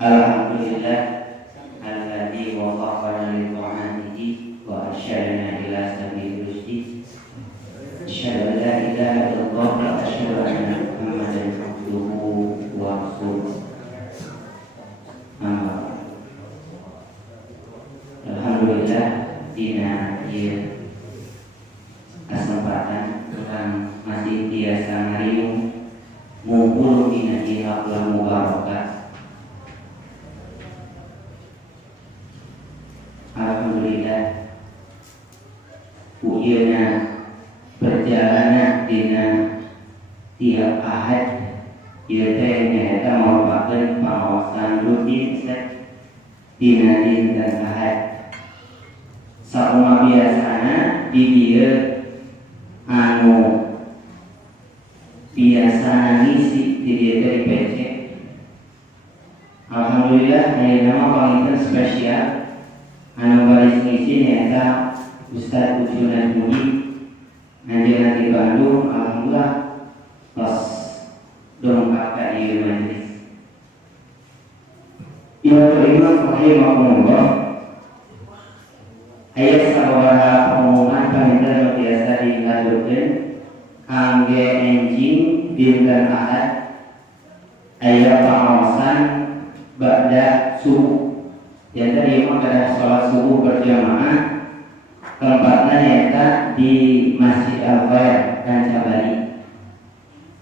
Alhamdulillah alladzi wafaqana li ta'atihi wa arsyadana ila sabili rusdi. Asyhadu an la ilaha illallah wa asyhadu anna Muhammadan abduhu wa rasuluh. Alhamdulillah dina ieu kesempatan urang masih biasa ngariung ngumpul dina ieu bulan mubarakah. Alhamdulillah ujiana perjalanan dina tiap ahad ieu teh nyaeta merupakeun pangaosan rutin dina dinten ahad. Sauma biasana di dieu anu biasana ngisi di dieu teh PC. Alhamdulillah ayeuna mah panginten spesial anu baris ngisi nyaeta Ustaz Ujunan Budi ngajarna di Bandung. Alhamdulillah pas dongkap ka ieu majelis. Ieu imam rahimahullah aya sabaraha pengumuman paminten biasa dilajukeun kangge enjing dinten ahad aya pangaosan ba'da subuh. Dan tadi imam pada sholat subuh berjamaah tempatnya nyata di Masjid Al-Khair Kancabali.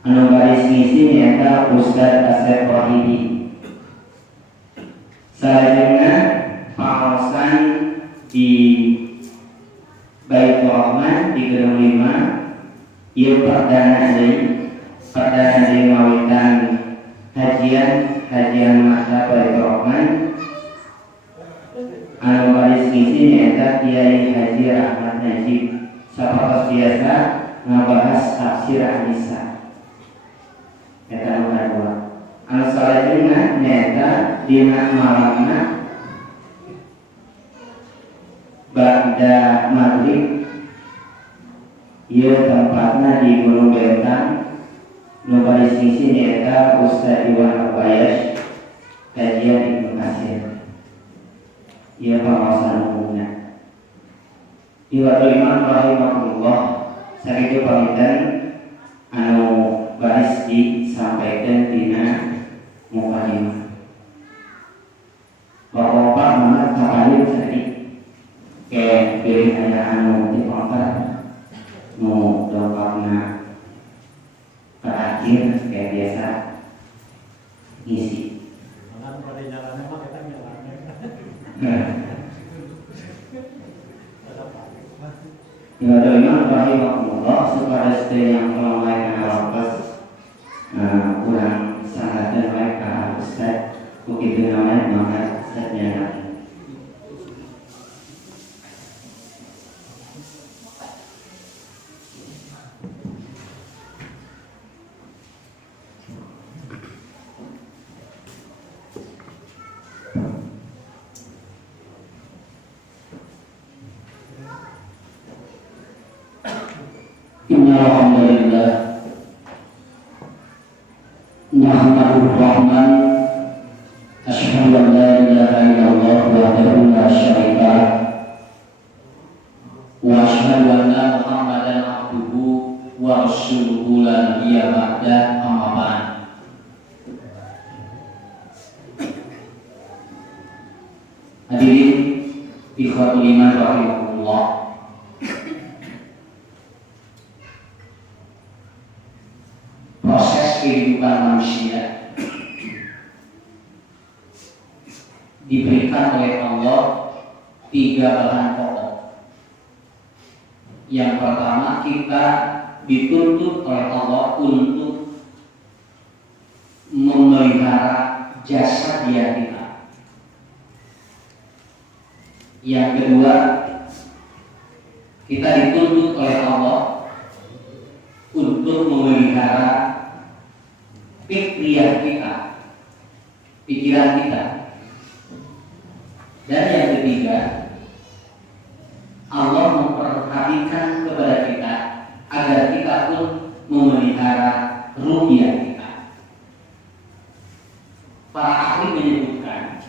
Anu baris ngisi nyata Ustaz Asep Wahidi. Selanjutnya pengawasan di Baitur Rahman di Gedung 5. Ieu perdana deui mawitan kajian masa Baitur Rahman. Anu baris ngisi nyaeta Kiai Haji Rahmat Najib. Sapatos biasa ngabahas tafsir An-Nisa. Eta anu kadua. Anu salajengna nyaeta dina malamna ba'da maghrib. Ieu tempatna di Gunung Bentang. Nu baris ngisi nyaeta Ustaz Iwan Abayash kajian Ibnu Katsir. Ia pengawasan umumnya. Iwadul imam rahimahullah sakitu pamitan anu baris disampaikan dina mukadimah. Bapak mana kapalim sakit ke pilih aya anu dipangkat nu dongkapna terakhir kayak biasa ngisi. Ibadah imam rahimahullah supaya setiap yang melanggar halapas kurang sangat dan baik Ustaz begitu namanya maka Ustaznya lagi. Alhamdulillah nahmaduhu rahman asyhadu an la ilaha illallah wahdahu la syarika lah wa asyhadu anna Muhammadan abduhu wa rasuluhu la nabiyya ba'da amma ba'd. Hadirin ikhwatul iman rahimahullah, proses kehidupan manusia diberikan oleh Allah 3 bahan pokok. Yang pertama, kita dituntut oleh Allah untuk memelihara jasa dia kita. Yang kedua, kita dituntut oleh Allah untuk memelihara pikiran kita, dan yang ketiga, Allah memperhatikan kepada kita agar kita pun memelihara rupiah kita. Para ahli menyebutkan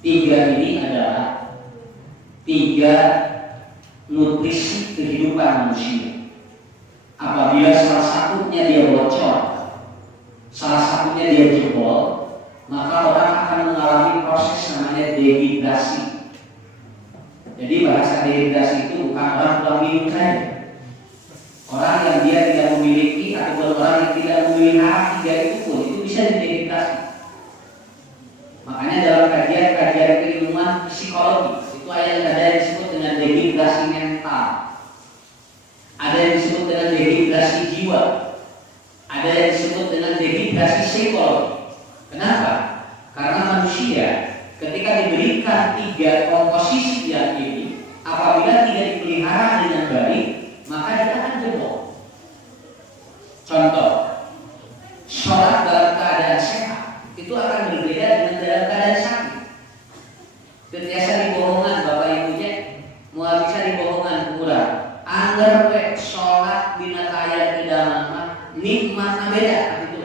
3 ini adalah 3 nutrisi kehidupan manusia. Apabila salah satunya dia bocor, salah satunya dia jebol, maka orang akan mengalami proses namanya dehidrasi. Jadi bahasa dehidrasi itu bukan orang kurang minum saja. Orang yang dia tidak memiliki ataupun orang yang tidak memelihara 3 itu pun itu bisa dehidrasi. Makanya dalam kajian-kajian keilmuan psikologi itu ada yang disebut dengan dehidrasi mental, ada yang disebut dengan dehidrasi jiwa, ada yang disebut dengan dehidrasi psikologi. Kenapa? Karena manusia ketika diberikan 3 komposisi yang ini, apabila tidak dipelihara dengan baik, maka dia akan jebol. Contoh, sholat dalam keadaan sehat itu akan berbeda dengan dalam keadaan sakit. Biasa dibohongan bapak ibunya, mau bisa dibohongan kurang. Angger sholat dina kaya kedaman nikmatnya beda gitu.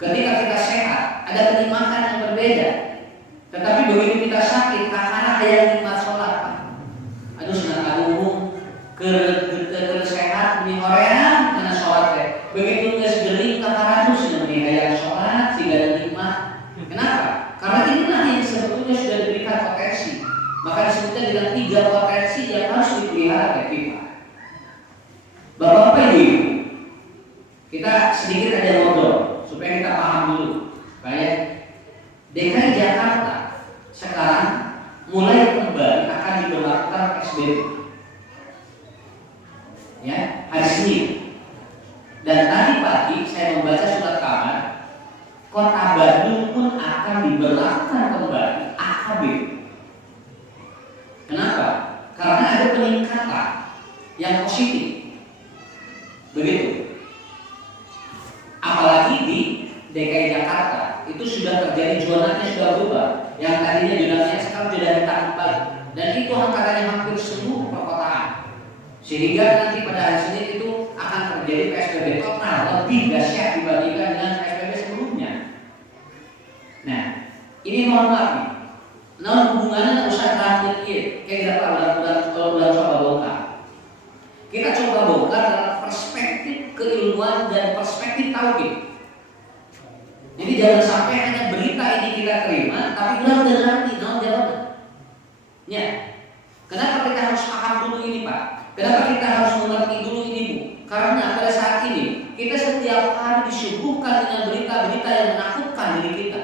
Ketika kita sehat, ada kenikmatan yang berbeda. Tetapi begitu kita sakit, karena ada yang nikmat sholat. Aduh senang agung ke sehat ini horean karena sholat teh. Begitu nggak segering kakak terus ini kayak sholat sehingga ada nikmat. Kenapa? Karena inilah yang sebetulnya sudah diberikan potensi. Maka disebutnya dengan 3 potensi yang harus dipelihara oleh kita. Bapak-bapak ibu, kita sedikit ada ngobrol supaya kita paham dulu. Kayak DKI Jakarta sekarang mulai kembali akan diberlakukan PSBB. Ya, hari Senin. Dan tadi pagi saya membaca surat kabar, Kota Bandung pun akan diberlakukan kembali AKB. Kenapa? Karena ada peningkatan yang positif. Begitu. Apalagi di DKI Jakarta itu sudah terjadi zonanya sudah berubah. Yang tadinya zonanya sekarang sudah ditangkap balik. Dan itu angkanya hampir seluruh perkotaan. Sehingga nanti pada hari Senin itu akan terjadi PSBB total lebih dahsyat dibandingkan dengan PSBB sebelumnya. Nah, ini mohon maaf nih. Nah, hubungannya usah rambut kayak berapa udah coba bongkar. Kita coba bongkar dalam perspektif keilmuan dan perspektif tauhid. Jadi jangan sampai hanya berita ini kita terima, tapi ulang dan nanti, jawaban. Ya, kenapa kita harus paham dulu ini Pak? Kenapa kita harus mengerti dulu ini Bu? Karena pada saat ini kita setiap hari disuguhkan dengan berita-berita yang menakutkan diri kita.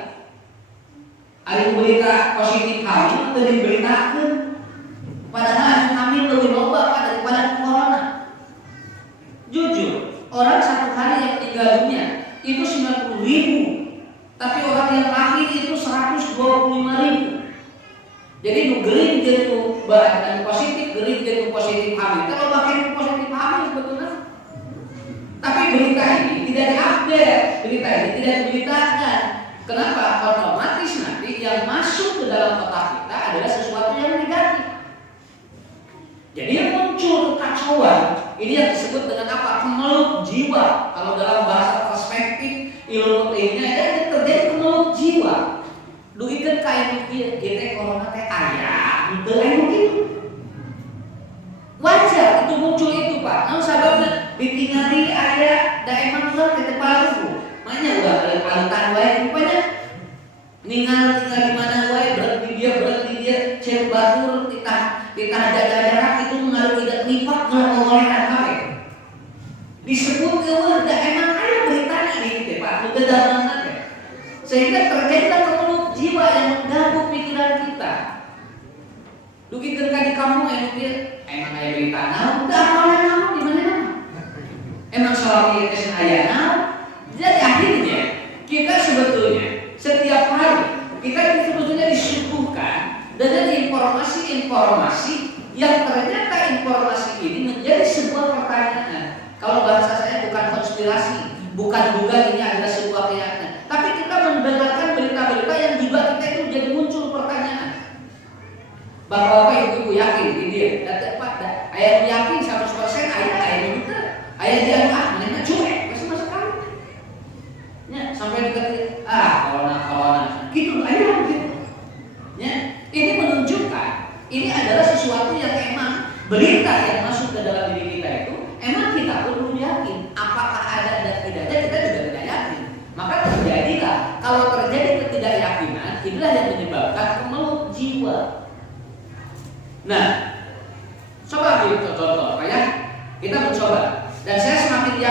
Ada berita positif hamil atau diberitakan, padahal hamil lebih loba daripada corona. Jujur, orang 1 hari yang meninggal dunia itu 90.000, tapi orang yang lahir itu 125.000. Jadi geling jadi bahan positif, geling jadi positif hamil. Kalau pakai positif hamil sebetulnya. Tapi berita ini tidak diupdate, berita ini tidak diberitakan. Kenapa? Otomatis nanti yang masuk ke dalam otak kita adalah sesuatu yang negatif. Jadi yang muncul kekacauan ini yang disebut dengan apa? Kemelut jiwa. Kalau dalam bahasa perspektif ilmu ilmiah ada terjadi kemelut jiwa. Duitkan kayak kita corona teh ayah, itu begitu. Wajar itu muncul itu Pak. Nah sababna ditinggali ayah da emang ulah teh palu. Makanya udah alitan wae rupanya. Tinggal di mana wae berarti dia cek batur kita jaga-jarak itu mengaruh tidak lipat ngolehan kae. Disebut eueuh da emang aya beritana di Pak, teu datangan teh. Sehingga terjadilah kemelut jiwa yang mengganggu pikiran kita. Dugi ketika di kampung emang aya berita naon, udah apa naon di mana? Emang soal ieu teh aya naon? Jadi akhirnya kita sebetulnya setiap hari kita sebetulnya disuguhkan dengan informasi-informasi yang ternyata informasi ini menjadi sebuah pertanyaan. Kalau bahasa saya bukan konspirasi, bukan juga ini adalah sebuah keyakinan, tapi kita mendengarkan berita-berita yang juga kita itu jadi muncul pertanyaan. Bapak-bapak ibu yakin ini dia, Pak, ayah yakin 100% ayah itu, ayah dia mana cuek.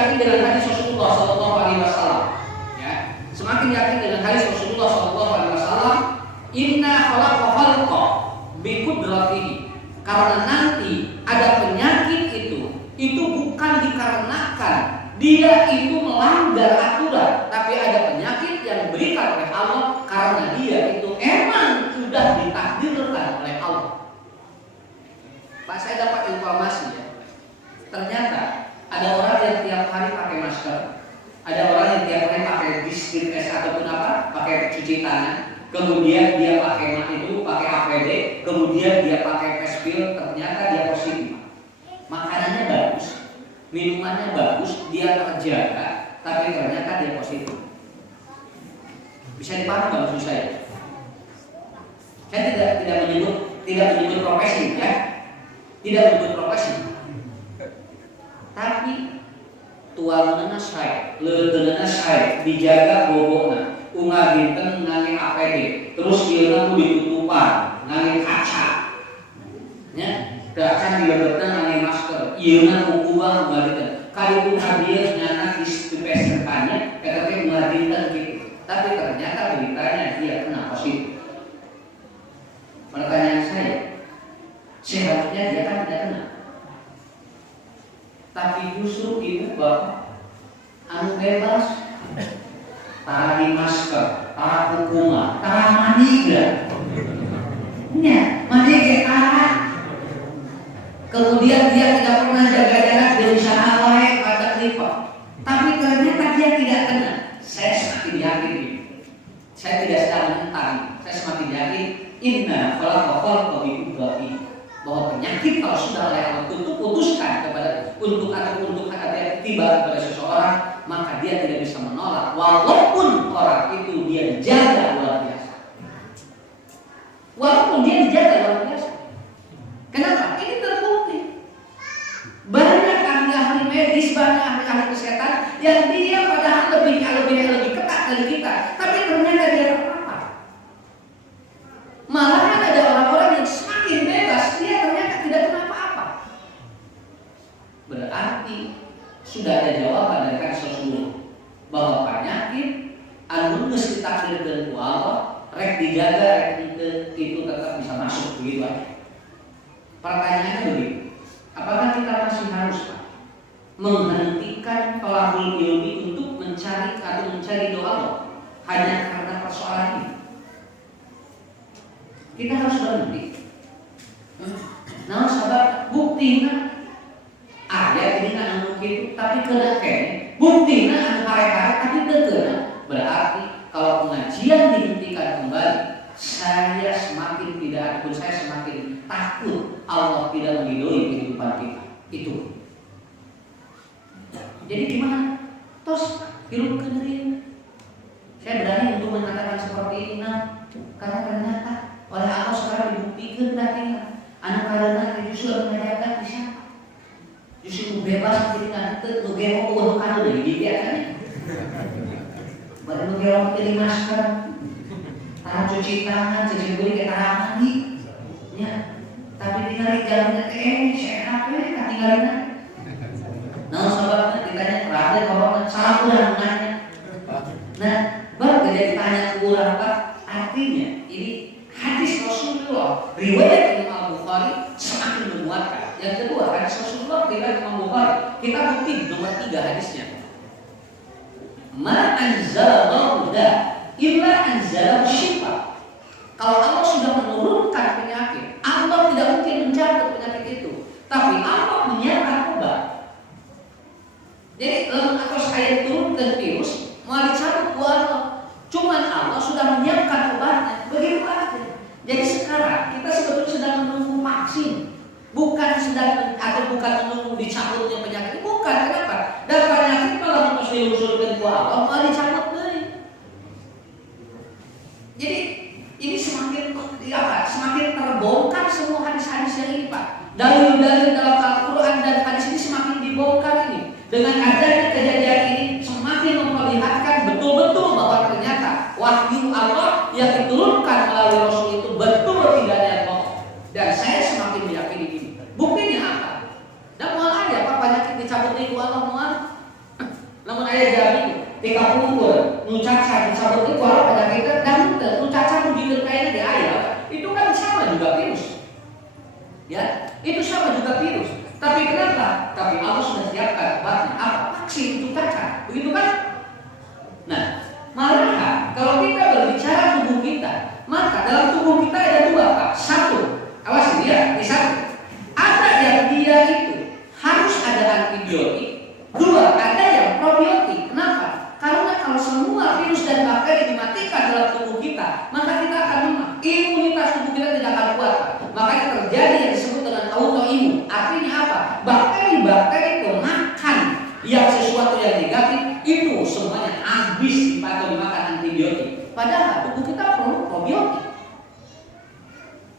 yakin dengan hadis Rasulullah Sallallahu Alaihi Wasallam. Ya, semakin yakin dengan hadis Rasulullah Sallallahu Alaihi Wasallam. Inna khalaqqa bi qudratihi. Karena nanti ada penyakit itu bukan dikarenakan dia itu melanggar aturan, tapi ada penyakit yang diberikan oleh Allah karena dia itu emang sudah ditakdirkan oleh Allah. Pak, saya dapat informasi ya. Ternyata ada orang yang tiap hari pakai masker, ada orang yang tiap hari pakai disinfektan ataupun pakai cuci tangan, kemudian dia pakai APD, kemudian dia pakai face shield, ternyata dia positif. Makanannya bagus, minumannya bagus, dia terjaga, tapi ternyata dia positif. Bisa dipahami nggak maksud saya? Saya tidak menyebut profesi ya, tidak menyebut profesi. Tapi tuanana saya, leunteunna saya dijaga bobona, unggah dinten ngangge APD, terus ieu ditutupan, ngangge kaca. Ya, kaca dilebetna ngangge masker, ieuna ukubah unggah dinten. Kali hadir nyana disinfektannya, eta teh unggah dinten gitu. Tapi ternyata beritanya dia kena positif. Pertanyaan saya, seharusnya dia kan tidak kena. Tapi justru ibu bapak anu bebas, tara di masker, tara hukuman, tara mandiga, nya mandiga tara. Kemudian dia tidak pernah jaga jarak di usaha lain pada lipat. Tapi ternyata dia tidak kena. Saya semakin yakin ini. Saya tidak sedang menentang. Saya semakin yakin inna khalaqqa bi qudratihi, bahwa penyakit kalau sudah oleh Allah itu putuskan kepada untuk ada tiba kepada seseorang, maka dia tidak bisa menolak walaupun orang itu dia dijaga luar biasa. Walaupun dia dijaga luar biasa. Kenapa? Ini terbukti. Banyak ahli-ahli medis, banyak ahli-ahli kesehatan yang dia padahal lebih ketat dari kita, tapi ternyata dia terpapar. Malahan ada orang-orang yang semakin bebas, dia ternyata tidak kenapa-apa. Berarti sudah ada jawaban dari hadis Rasulullah bahwa penyakit anu geus ditakdirkeun ku Allah rek dijaga, rek itu tetap bisa masuk begitu aja. Pertanyaannya begini, apakah kita masih harus menghentikan pelabul ilmi untuk mencari doa Allah hanya karena persoalan ini? Kita harus berhenti. Nah, sahabat, buktinya ayat ini kan mungkin, tapi kena kene. Buktinya anu hare-hare tapi kena. Berarti kalau pengajian dihentikan kembali, saya semakin takut Allah tidak meridhoi kehidupan kita. Itu. Jadi gimana? Tos hirup keneureun. Saya berani untuk mengatakan seperti ini, karena ternyata oleh Allah sekarang dibuktikan tadi anu karena justru mengajarkan bisa justru bebas jadi nanti nugemo uang kanu dari dia kan baru nugemo pilih masker, tangan cuci tangan, cuci beli ke tangan mandi ya, tapi tinggal jalan sehat tinggalin. Nah sahabatnya ditanya terakhir kalau salah kurang nanya, nah baru jadi ditanya kurang apa artinya ini. Hadis Rasulullah riwayat Imam Bukhari semakin menguatkan. Yang kedua, hadis Rasulullah riwayat Imam Bukhari kita bukti nomor 3 hadisnya. Ma anzalallahu illa anzalahu syifa. Kalau Allah sudah menurunkan penyakit, Allah tidak mungkin mencabut penyakit itu, tapi Allah menyiapkan obat. Jadi atau saya turunkan virus mau dicabut ku Allah, cuman Allah sudah menyiapkan obatnya. Begitu aja. Jadi sekarang kita sebetulnya sedang menunggu vaksin, bukan menunggu dicabutnya penyakit. Bukan, kenapa? Dan penyakit kalau harus diusulkan ku Allah malah dicabut deh. Jadi ini semakin terbongkar semua hadis-hadis yang ini, Pak. Dalil-dalil dalam Al-Quran dan hadis ini semakin dibongkar ini. Dengan adanya kejadian ini semakin memperlihatkan betul-betul bahwa ternyata wahyu Allah yang diturunkan melalui Rasul itu betul tidak ada bohong. Dan saya semakin meyakini ini. Buktinya apa? Dan mual aja apa penyakit dicabut dari Allah mual. Namun ayah jadi tika pungkur, nu cacat, sabut itu walau pada kita dan nu cacat nu bikin kayaknya di ayah, itu kan sama juga virus. Ya, itu sama juga virus. Tapi kenapa? Tapi Allah sudah siapkan obatnya. Apa? Vaksin itu cacat. Begitu kan? Nah, maka kalau kita berbicara tubuh kita, maka dalam tubuh kita ada dua, Pak. Satu, awas dia, di satu. Ada yang dia itu harus ada antibiotik. Dua, ada yang probiotik. Kenapa? Karena kalau semua virus dan bakteri dimatikan dalam tubuh kita, maka kita akan lemah. Imunitas tubuh kita tidak akan kuat. Makanya terjadi yang disebut dengan autoimun. Artinya apa? Bakteri-bakteri pemakan yang sesuatu yang negatif itu semuanya habis atau dimakan antibiotik. Padahal tubuh kita perlu probiotik.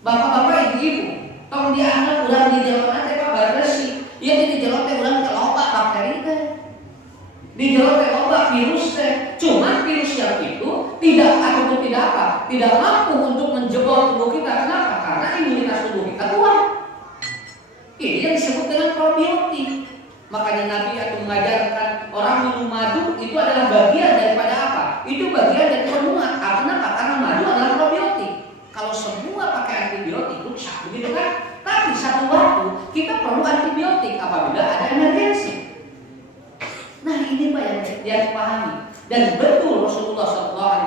Bapak-bapak, ibu-ibu, tolong dianggap ulang di jalan aja Pak bersih. Ya di jalan teh ulang kelopak bakteri teh. Di jalan teh loba virus teh. Cuma virus yang itu tidak ataupun tidak apa, tidak mampu untuk menjebol tubuh kita. Kenapa? Karena imunitas tubuh kita kuat. Ini yang disebut dengan probiotik. Makanya Nabi itu mengajarkan orang minum madu itu adalah bagian daripada apa? Itu bagian dari penguat. Kenapa? Karena madu adalah probiotik. Kalau semua pakai antibiotik rusak, begitu kan? Tapi satu waktu kita perlu antibiotik apabila ada emergensi. Nah ini Pak yang dipahami. Dan betul Rasulullah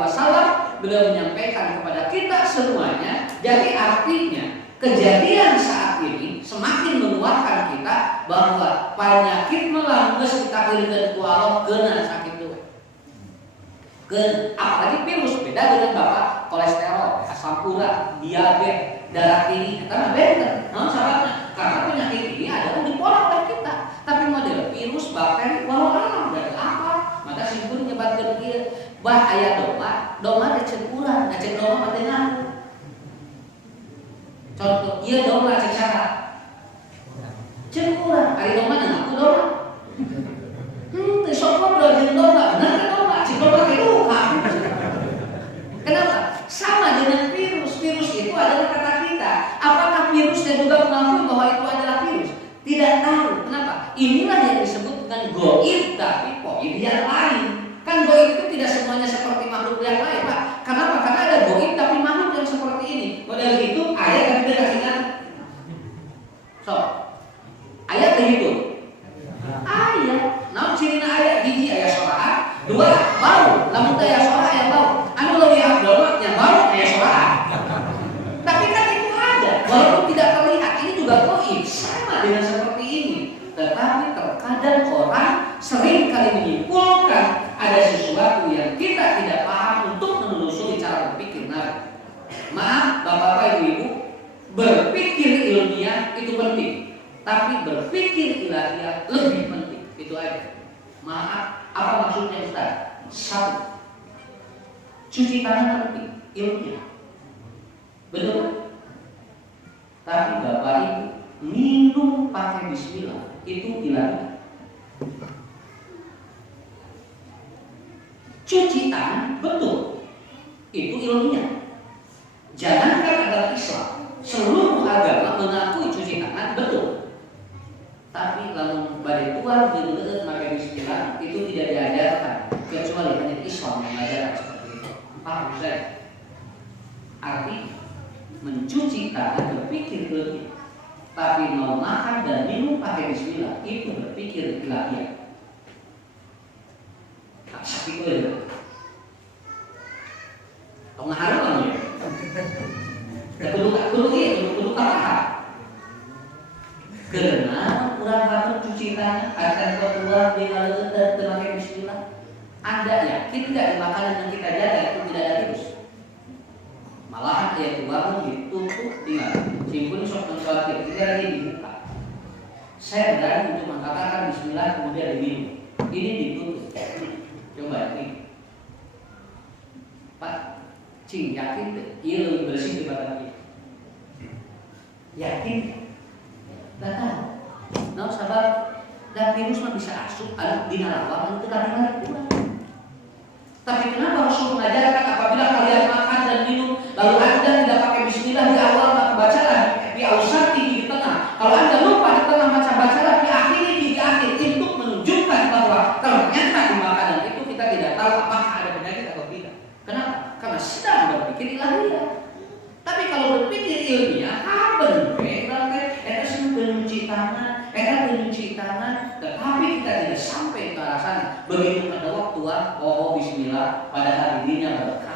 SAW beliau menyampaikan kepada kita semuanya. Jadi artinya kejadian saat ini semakin menguatkan kita bahwa penyakit melangges kita kira ku Allah kena sakit itu. Apalagi virus beda dengan Bapak kolesterol, asam urat, diabetes, darah tinggi, karena beda. Nah, sahabatnya, karena penyakit ini adalah dipola oleh kita. Tapi model virus, bakteri, walau alam dari apa? Maka simpul nyebatkan dia bah ayat doma cek urang, cek doma mati ngaku. Contoh, iya doma cek syarat. Cek urang, hari doma ngaku doma. Sok ngobrol jeung doma, benar kan doma? Cek doma itu kenapa? Sama dengan virus. Virus itu adalah kata kita. Apakah virusnya juga mengakui bahwa itu adalah virus? Tidak tahu. Kenapa? Inilah yang disebut dengan goib, tapi goib yang lain. Kan goib itu tidak semuanya seperti makhluk yang lain, Pak. Kenapa? Karena ada goib tapi makhluk yang seperti ini. Model itu ayat yang kita kasihkan. So, ayat begitu. Ayat. Nah, cirinya ayat hiji ayat soal, dua bau. Lamun teh ayat soal ayat bau. Anu leuwih abdol yang bau ayat soal. Tapi kan itu ada, walaupun tidak terlihat. Ini juga goib, sama dengan seperti ini. Tetapi terkadang orang sering kali menyimpulkan ada sesuatu yang kita tidak paham untuk menelusuri cara berpikir. Nah, maaf Bapak-bapak, Ibu-ibu, berpikir ilmiah itu penting, tapi berpikir ilahiyah lebih penting. Itu aja. Maaf, apa maksudnya Ustaz? Satu, cuci tangan penting, ilmiah. Betul? Tapi Bapak Ibu minum pakai bismillah itu ilahiyah. Cuci tangan betul, itu ilmiah. Jangankan adalah Islam, seluruh agama mengakui cuci tangan betul. Tapi lalu badai tuan bener pakai bismillah itu tidak diajarkan, kecuali hanya Islam yang mengajarkan seperti itu. Paham saya? Arti mencuci tangan berpikir ilmiah. Tapi mau makan dan minum pakai bismillah itu berpikir ilahiyah. Sakit gue. Tengah hari kan ya. Kudu paham. Karena kurang paham cuci tangan akan keluar dengan pakai bismillah. Anda yakin nggak di makanan yang kita jaga itu tidak ada virus? Malahan ya bangun ditutup tinggal simpul sok mencuat tidak lagi dibuka. Saya berani untuk mengatakan bismillah kemudian diminum. Ini ditutup. Coba ini. Pak, cing yakin iya lebih bersih daripada ini. Yakin? Tidak tahu. Nah sahabat, dan virus mah bisa asup ada di narawa itu kadang kurang. Tapi kenapa Rasul mengajarkan apabila kalian makan dan minum lalu Anda tidak pakai bismillah di awal bacaan, di ausat di tengah. Kalau Anda lupa di tengah baca bacaan di akhir untuk menunjukkan bahwa ternyata begitu pada waktu bismillah pada hari ini berkah.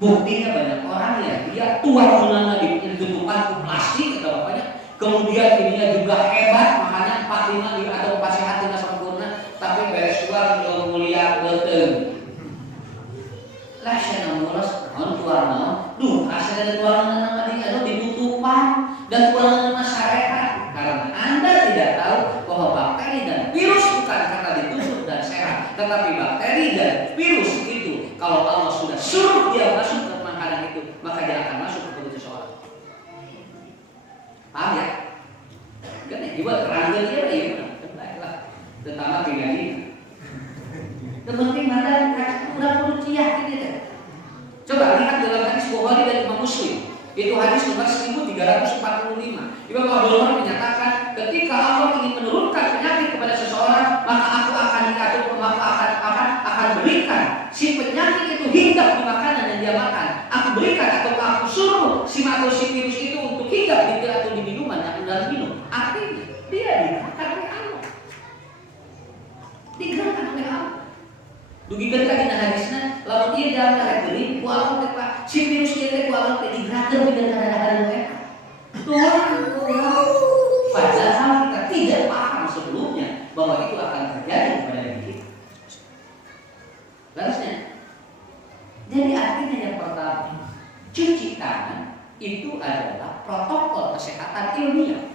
Buktinya banyak orang ya dia tuan menana di tutupan plastik atau apanya, kemudian ininya juga hebat, makanya 45 atau 4 sehat tidak sempurna, tapi beres tua belum mulia betul. Lah saya ngulas non tuan non, hasil dari tuan menana di ditutupan dan tuan masyarakat karena Anda tidak tahu bahwa bakteri dan virus bukan kata ditusuk dan sehat, tetapi bakteri dan virus itu kalau Allah sudah suruh dia masuk ke makanan itu, maka dia akan masuk ke tubuh seseorang. Paham ya? Kan juga kerangka dia ya, baiklah. Terutama pribadi. Penting mana udah perlu ciah gitu. Coba lihat dalam hadis Bukhari dan Imam Muslim. Itu hadis nomor 1345. Imam Abdul Rahman menyatakan, ketika Allah ingin menurunkan penyakit kepada seseorang, maka aku akan berikan si penyakit itu hinggap di makanan yang dia makan. Aku berikan atau aku suruh si virus itu untuk hinggap di atau di minuman yang anda minum. Artinya dia digerakkan oleh Allah. Digerakkan oleh Allah. Dugikan tadi hadisnya, lalu dia dalam tarik beri, walau tepat si virus itu walau digerakkan di dalam hari mereka. Tuhan, padahal kita tidak paham sebelumnya bahwa itu akan terjadi kepada diri kita. Balasnya. Jadi artinya yang pertama, cuci tangan itu adalah protokol kesehatan ilmiah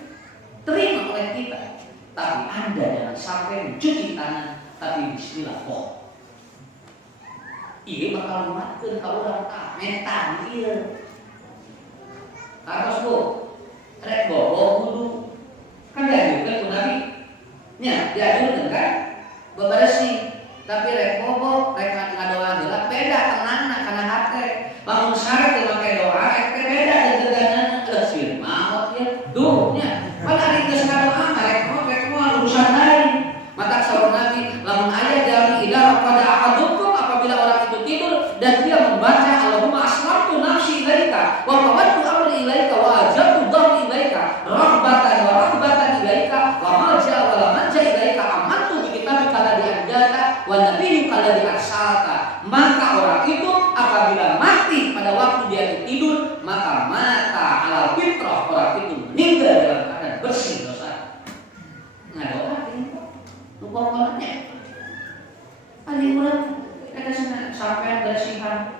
terima oleh kita. Tapi Anda jangan sampai mencuci tangan tapi bismillah kok. Iya bakal makan kalau orang mentan iya. Harus bu, rek bobo dulu. Kan dianjurkan tuh Nabi. Nya dianjurkan kan bebersih. Tapi rek bobo, rek ngadoa geula beda tenangna kana hate. Lamun sare teu make doa, rek beda dengan sieun maot ya. Duh nya, pan ari geus ngadoa rek moal urusan lain. Mata saur Nabi, lamun aya jalmi idar pada ahadukum apabila orang itu tidur dan dia membaca Allahumma aslamtu nafsi ilaika wa fawwadtu amri ilaika wa ajabtu dhahri ilaika rahbatan wa rahbatan ilaika wa malja wa manja ilaika amantu bi kitabika alladhi anzalta wa nabiyyu alladhi arsalta. Maka orang itu apabila mati pada waktu dia tidur, maka mata alal fitrah, orang itu meninggal dalam keadaan bersih dosa. Ngadoa ini lupa banget. Ali ulang kita sampai bersihan,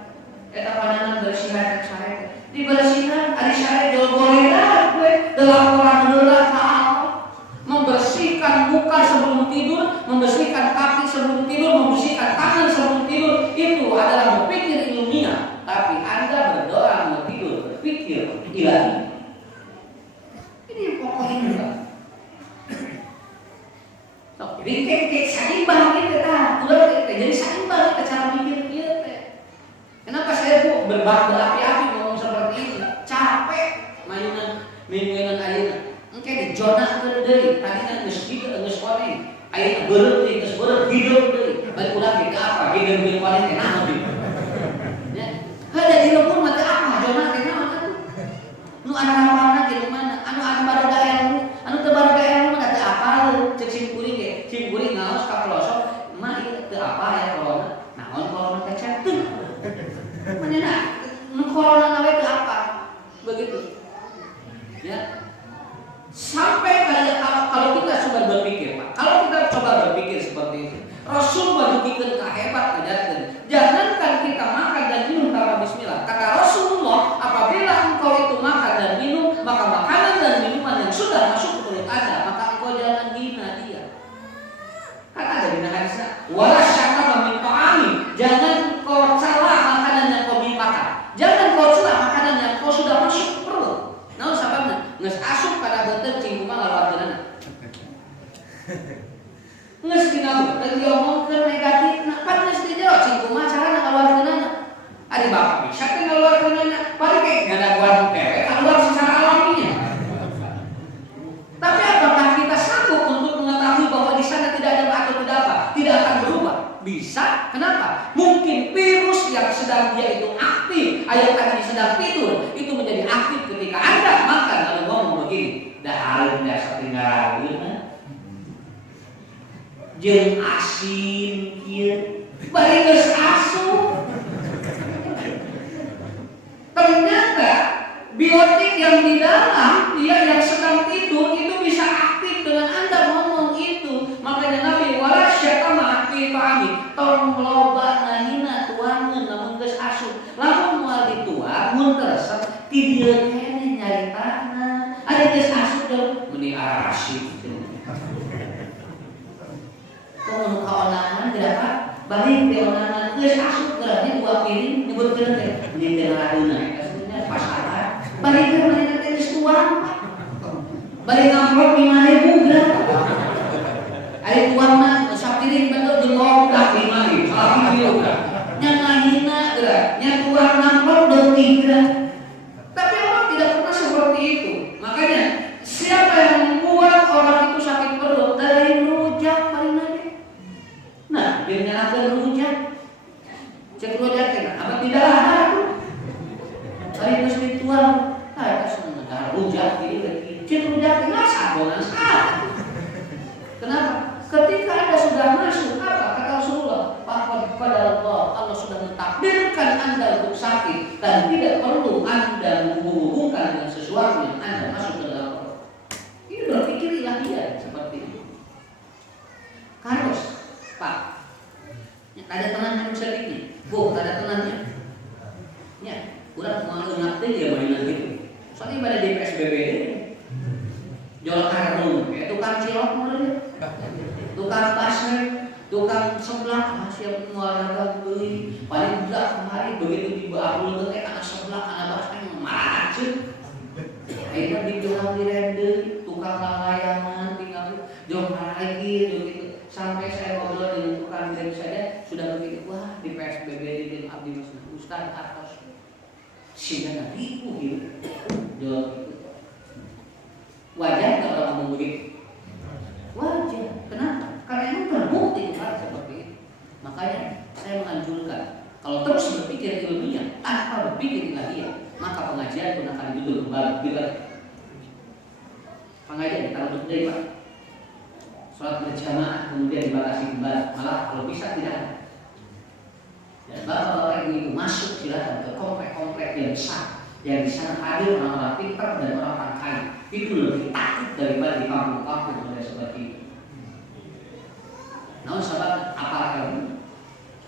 kita pandangan bersihan saya dibersihan, ada saya jolgolela gue dalam orang adalah Allah membersihkan muka sebelum tidur, membersihkan kaki sebelum tidur, membersihkan tangan sebelum tidur. Itu adalah berpikir ilmiah. Tapi Anda berdoa mau tidur berpikir ilahi. Ini pokoknya. Jadi kayak seimbang gitu kan, jadi seimbang kita cara mikir kita. Kenapa saya berapi-api ngomong seperti ini? Capek mainan ayeuna. Engke di zona teu deui, tadina geus kieu geus ponen. Ayeuna beureut deui, geus beureut hidup deui. Balik urang ke apa? Hidup ponen teh naon deui. Ya, heuh di leumpur mah teh apa? Zona teh naon atuh? Nu anu rapalna di mana? Anu baruga ilmu, anu teu baruga ilmu teh apa cek simkuring ge. Simkuring ngaos ka pelosok, mah ieu teu apa ya corona. Naon corona teh teu. Manehna nu corona nawe teu apa? Begitu. Ya. Sampai kalau kita coba berpikir, Pak. Kalau kita coba berpikir seperti itu, Rasul bagikan kehebat ajarkan. Jangankan kita makan dan minum tanpa bismillah. Kata Rasulullah, apabila engkau itu makan dan minum, maka makanan dan minuman yang sudah masuk ke mulut Anda, maka engkau jangan hina dia. Kan ada di hadisnya, wala syakka min ta'ami. Jangan kau celah makanan yang kau makan. Jangan kau celah makanan yang kau sudah masuk ke perut. Nah, sababna geus asup pada beuteung cing kumaha ngalawarkeunana. Geus dina beuteung diomongkeun negatifna, pan geus dijawab cing kumaha carana ngalawarkeunana. Ari bapak bisa teh ngalawarkeunana, paling ge ngadaguan kewe keluar secara alaminya. Tapi apakah kita sanggup untuk mengetahui bahwa di sana tidak ada atau tidak apa? Tidak akan berubah. Bisa, kenapa? Mungkin virus yang sedang dia itu aktif, ayat tadi sedang tidur, itu menjadi aktif ketika Anda makan lalu ngomong begini, dah harum dah setinggal. jeung asin kieu bari geus asup. Ternyata biotik yang di dalam dia yang sedang tidur itu bisa aktif dengan Anda ngomong itu. Makanya Nabi wala syatama fi ta'ami tong loba nahina tuangeun lamun geus asup. Lamun moal dituang mun teresep ti dieu keneh nyaritana. Ari geus asup deui meni arasip. Kalau kaonangan berapa? Balik ke onangan geus asup geurangnya 2 piring nyebutkeun teh meni teh raduna. Pasaran, balik ke mana teh tuang, balik ngamplop 5.000 gram. Ari tuangna sapiring bentuk jeung dah 5.000, salah video gram. Nya ngahina gram, nya tuang ngamplop 2 gram. Tapi orang tidak pernah seperti itu. Makanya siapa yang membuat orang itu sakit perut dari rujak paling aja. Nah, dia nyalakan rujak. Cek rujak teh, apa tidak ada? Hari itu spiritual, kita senang ada rujak ini, cek rujak nggak sabonan salah. Kenapa? Ketika Anda sudah masuk, apa kata Rasulullah? Pada Allah sudah mentakdirkan Anda untuk sakit dan tidak perlu Anda menghubungkan dengan sesuatu yang Anda masuk ke dalam. Ini berpikirilah dia seperti itu. Karos, Pak, ada tenannya sedikit, Bu, ada tenannya. Ya. Kurang mau ngerti dia mainan gitu. Soalnya pada di PSBB jual karung, kayak tukang cilok mulai, tukang pasir, tukang seblak masih mau dagang beli. Paling enggak kemarin begitu tiba aku lu teh anak seblak anak pasir macet. Akhirnya dijual di rende, tukang layangan tinggal jauh lagi gitu. Sampai saya ngobrol dengan tukang dari saya sudah begitu, wah di PSBB di Abdi Mas Ustaz atas sehingga ribu gitu, jual gitu. Wajar kalau orang ngomong begitu? Wajar. Kenapa? Karena itu terbukti hal seperti itu. Makanya saya menganjurkan kalau terus berpikir ilmiah tanpa berpikir ilmiah, maka pengajian pun akan judul kembali. Bila pengajian kita untuk dari Pak, sholat berjamaah kemudian dibatasi kembali, malah kalau bisa tidak. Dan bapak-bapak ibu masuk silakan ke komplek-komplek yang besar, yang di sana hadir orang-orang pintar dan orang-orang kaya. Itu lebih takut daripada di kampung-kampung dan seperti itu. Nah, sahabat apa kamu?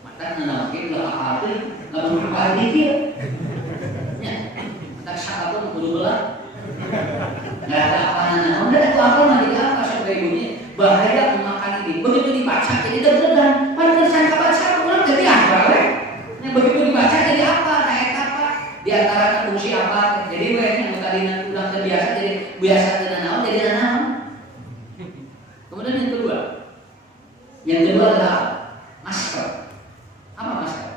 Maka nanti kalau apa itu nggak perlu kali dia. Ya, kita satu kudu belah. Nggak ada apa-apa. Udah itu apa nanti apa sampai ibunya bahaya memakan ini. Begitu dibaca jadi deg-degan. Padahal saya baca ulang jadi apa? Yang begitu dibaca jadi apa? Kayak apa? Di antara fungsi apa? Jadi yang tadi ulang terbiasa jadi biasa dengan naon jadi naon. Kemudian yang kedua adalah masker. Apa masker?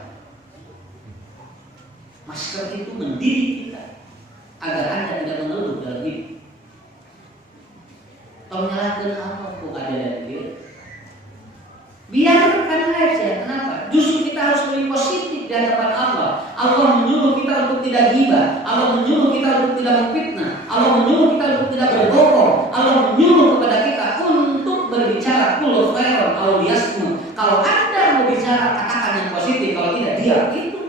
Masker itu mendidik kita agar Anda tidak mengeluh dalam hidup. Kalau nyalakan apa kok ada dari dia? Biarkan aja. Kenapa? Justru kita harus lebih positif di hadapan Allah. Allah menyuruh kita untuk tidak ghibah. Allah menyuruh kita untuk tidak memfitnah. Allah menyuruh kita untuk tidak berbohong. Allah menyuruh kepada kita untuk berbicara kullu khairan aw liyasmut. Kalau Anda mau bicara katakan yang positif, kalau tidak diam itu.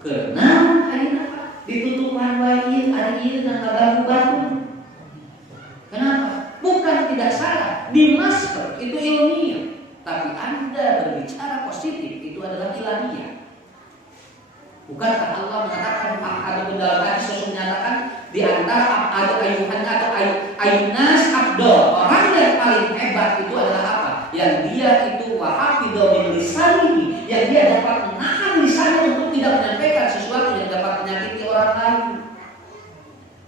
Karena ayeuna ditutupan wae ari ieu dan batu. Kenapa? Bukan tidak salah di masker itu ilmiah, tapi Anda berbicara positif itu adalah ilahiyah. Bukankah Allah mengatakan ada dalam hadis Rasul menyatakan di antara ayuhan atau ayunas abdul, orang yang paling hebat itu adalah apa? Yang dia itu wahafidhu min lisanihi, yang dia dapat menahan lisannya untuk tidak menyampaikan sesuatu yang dapat menyakiti orang lain.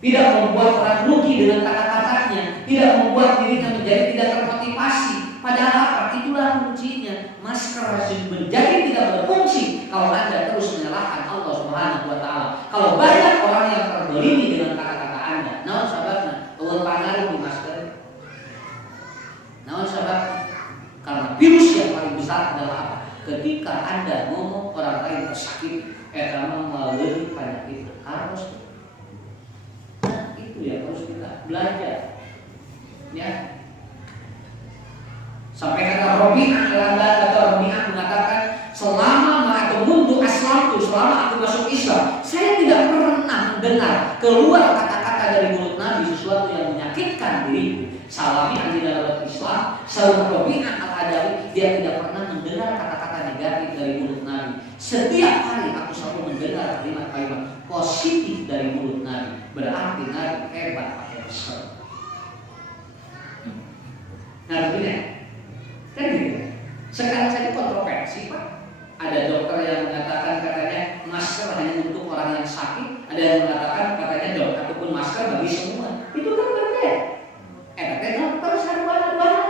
Tidak membuat orang rugi dengan kata-katanya, tidak membuat dirinya menjadi tidak termotivasi. Padahal apa? Itulah kuncinya. Masker menjadi tidak berfungsi kalau Anda terus menyalahkan Allah Subhanahu wa taala. Kalau banyak orang yang terbelini dengan kata-kata Anda, naon sahabatna? Eueuh pangaruh di masker. Naon sahabatna? Karena virus yang paling besar adalah apa? Ketika Anda ngomong orang lain tersakit, eta melalui penyakit harus. Itu yang harus kita belajar, ya. Sampai kata Robi'ah mengatakan, selama atau mundu aslam itu, selama aku masuk Islam, saya tidak pernah mendengar keluar kata-kata dari mulut Nabi sesuatu yang menyakitkan diriku. Salami di dalam Islam, Saud Robi'ah al-Adawi, dia tidak pernah mendengar kata-kata negatif dari mulut Nabi. Setiap hari aku selalu mendengar kalimat-kalimat positif dari mulut Nabi. Berarti Nabi hebat pakai masker. Nah, begini, kan gitu. Sekarang saya kontroversi, Pak. Ada dokter yang mengatakan katanya masker hanya untuk orang yang sakit. Ada yang mengatakan katanya dokter ataupun masker bagi semua. Itu kan berbeda. Katanya dokter sarwana-sarwana.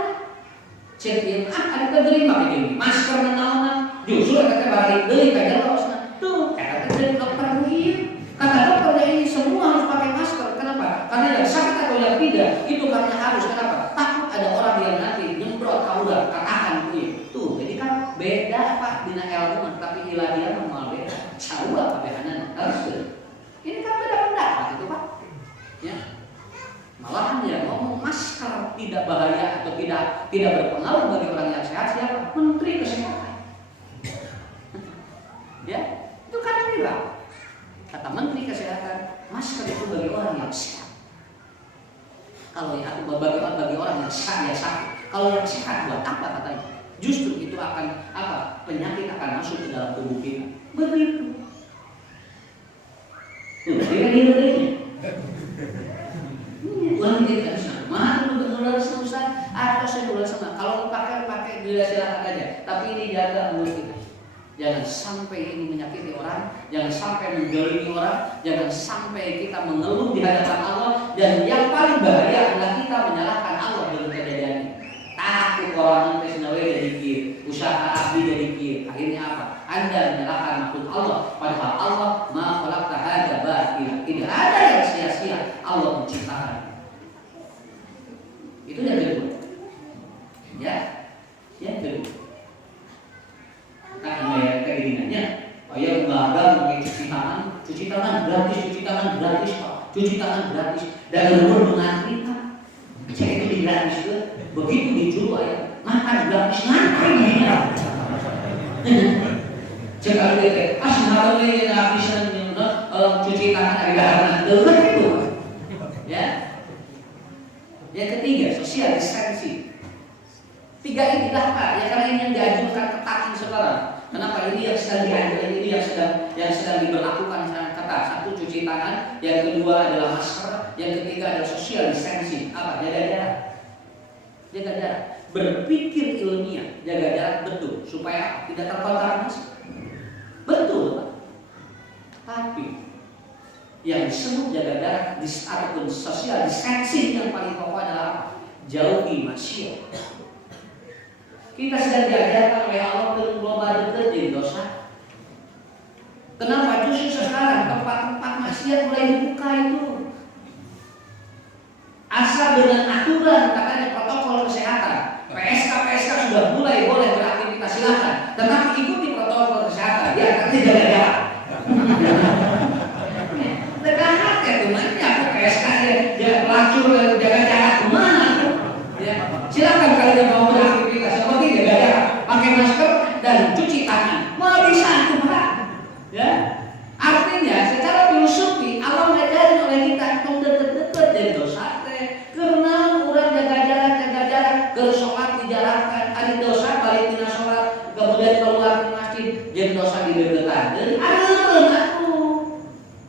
Jadi ada terima begini. Masker menaungan. Justru katanya balik beli kayak losna. Tuh, katanya dari dokter begini. Kata dokternya ini semua harus pakai masker. Kenapa? Karena yang sakit atau yang tidak itu karena harus. Kenapa? Takut ada orang yang nanti nyemprot aura katakan begini. Tuh, jadi kan beda Pak dina ilmu tapi ilahiyah normal beda. Sarua kabehanan harus. Ini kan beda pendapat itu Pak. Ya. Malahan yang ngomong masker tidak bahaya atau tidak berpengaruh bagi orang yang sehat siapa? Menteri Kesehatan. Ya, itu kan bilang. Kata Menteri Kesehatan, masker itu bagi orang yang sehat. Kalau yang bagi orang yang sakit. Kalau yang sehat buat apa katanya? Justru itu akan apa? Penyakit akan masuk ke dalam tubuh kita. Begitu. Tuh, ini. Uang kita sama, untuk nular sama atau saya nular sama. Kalau pakai bila silakan aja. Tapi ini jaga mulut kita. Jangan sampai ini menyakiti orang, jangan sampai menggolimi orang, jangan sampai kita mengeluh di hadapan Allah. Dan yang paling bahaya adalah kita menyalahkan Allah dalam kejadian ini. Takut orang nanti senawe jadi kir, usaha abdi jadi kir. Akhirnya apa? Anda menyalahkan makhluk Allah. Padahal Allah ma khalaqta hadza batila. Tidak ada yang sia-sia Allah menciptakan. Itu yang kedua. Ya, yang kedua. Nah, keinginannya, ya bangga pakai cuci tangan gratis, Pak, cuci tangan gratis. Dan nomor mengantri Pak, cek itu di gratis juga. Begitu dijual ya, makan gratis ngantri ya. Cek kalau dia pas malam ini habisan cuci tangan ada harapan dekat itu, ya. Yang ketiga, social distancing. Tiga inilah Pak, ya karena ini yang diajukan ketat sekarang. Kenapa ini yang sedang diajukan, ini yang sedang diberlakukan sekarang ketat. Satu cuci tangan, yang kedua adalah masker, yang ketiga adalah social distancing. Apa? Jaga jarak. Jaga jarak. Berpikir ilmiah, jaga jarak betul supaya tidak terkontaminasi. Betul Pak. Tapi yang disebut jaga jarak ataupun social distancing yang paling pokok adalah apa? Jauhi maksiat. Kita sedang diajarkan oleh Allah untuk global dekat jadi dosa. Kenapa justru sekarang tempat-tempat maksiat mulai dibuka itu? Asal dengan aturan katanya protokol kesehatan. PSK sudah mulai boleh beraktivitas silakan. Tetapi ikuti protokol kesehatan. Ya, tapi jaga jarak. Dekat ya temannya PSK ya pelacur jaga jarak kemana? Ya, silakan kalian mau beraktivitas. Pakai masker dan cuci tangan. Mau bisa itu Pak. Ya. Artinya secara filosofi Allah mengajarin oleh kita untuk deket-deket dari dosa teh. Karena orang jaga jarak, ke sholat dijalankan, ada dosa balik tina sholat, kemudian keluar ke masjid, jadi dosa di deketan. Jadi aku.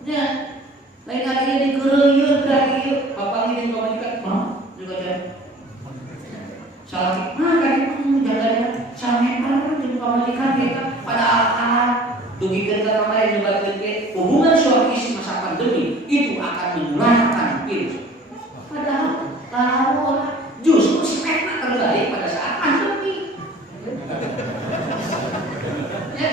Ya. Lain kali ini dikeruyur dari bapak ini ngomongkan, mau juga jalan. Salah, kan jaga jarak. Sampai kan jadi pemilikan kita pada alat dugikan ke kamar yang menyebabkan hubungan suami istri masa pandemi itu akan menularkan virus. Padahal tahu justru sperma terbaik pada saat pandemi. Ya,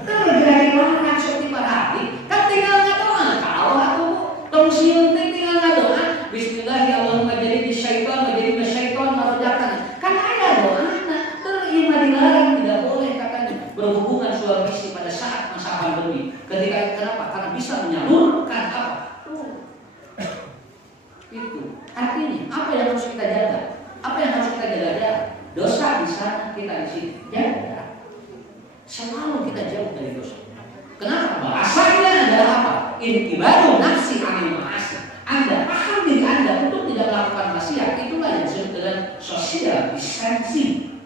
terjadi orang seperti pada hati. Kan tinggal ngadoa kalau aku tong siun tinggal ngadoa. Bismillahirrahmanirrahim jadi syaitan marjakan. Kan ada doa. Dilarang tidak boleh katanya. di sana, kita di sini. Ya, selalu kita jauh dari dosa. Kenapa? Bahasanya adalah apa? Intibadu nafsi anil ma'asi. Anda paham diri Anda untuk tidak melakukan maksiat, itulah yang disebut dengan social distancing.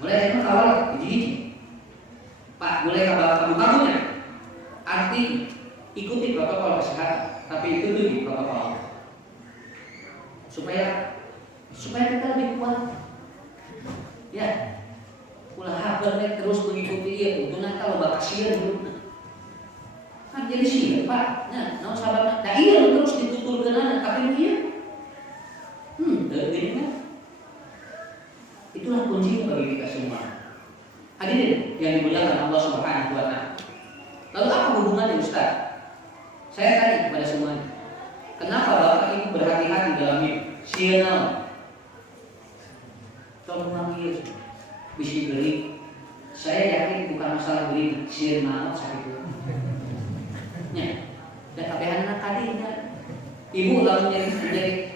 Mulai dari awal gigi-gigi, Pak, mulai kamu-kamunya. Artinya ikuti protokol kesehatan, tapi ikuti protokol supaya kita lebih kuat. Ya, ulah habernya terus mengikuti ya, untungnya kalau bakal sihir dulu. Kan jadi sihir, Pak. Nah, sahabat, nah iya terus ditutur ke nana, tapi iya. Dari kan? Itulah kuncinya bagi kita semua. Hadirin yang dimuliakan Allah Subhanahu wa Ta'ala. Lalu apa hubungannya Ustaz? Saya tanya kepada semuanya, kenapa Bapak Ibu berhati-hati dalam hidup? Sienal, tolong manggil, bisi beli. Saya yakin bukan masalah beli, sienal sakit itu. Ya, dan kabehan tadinya. Ibu lalu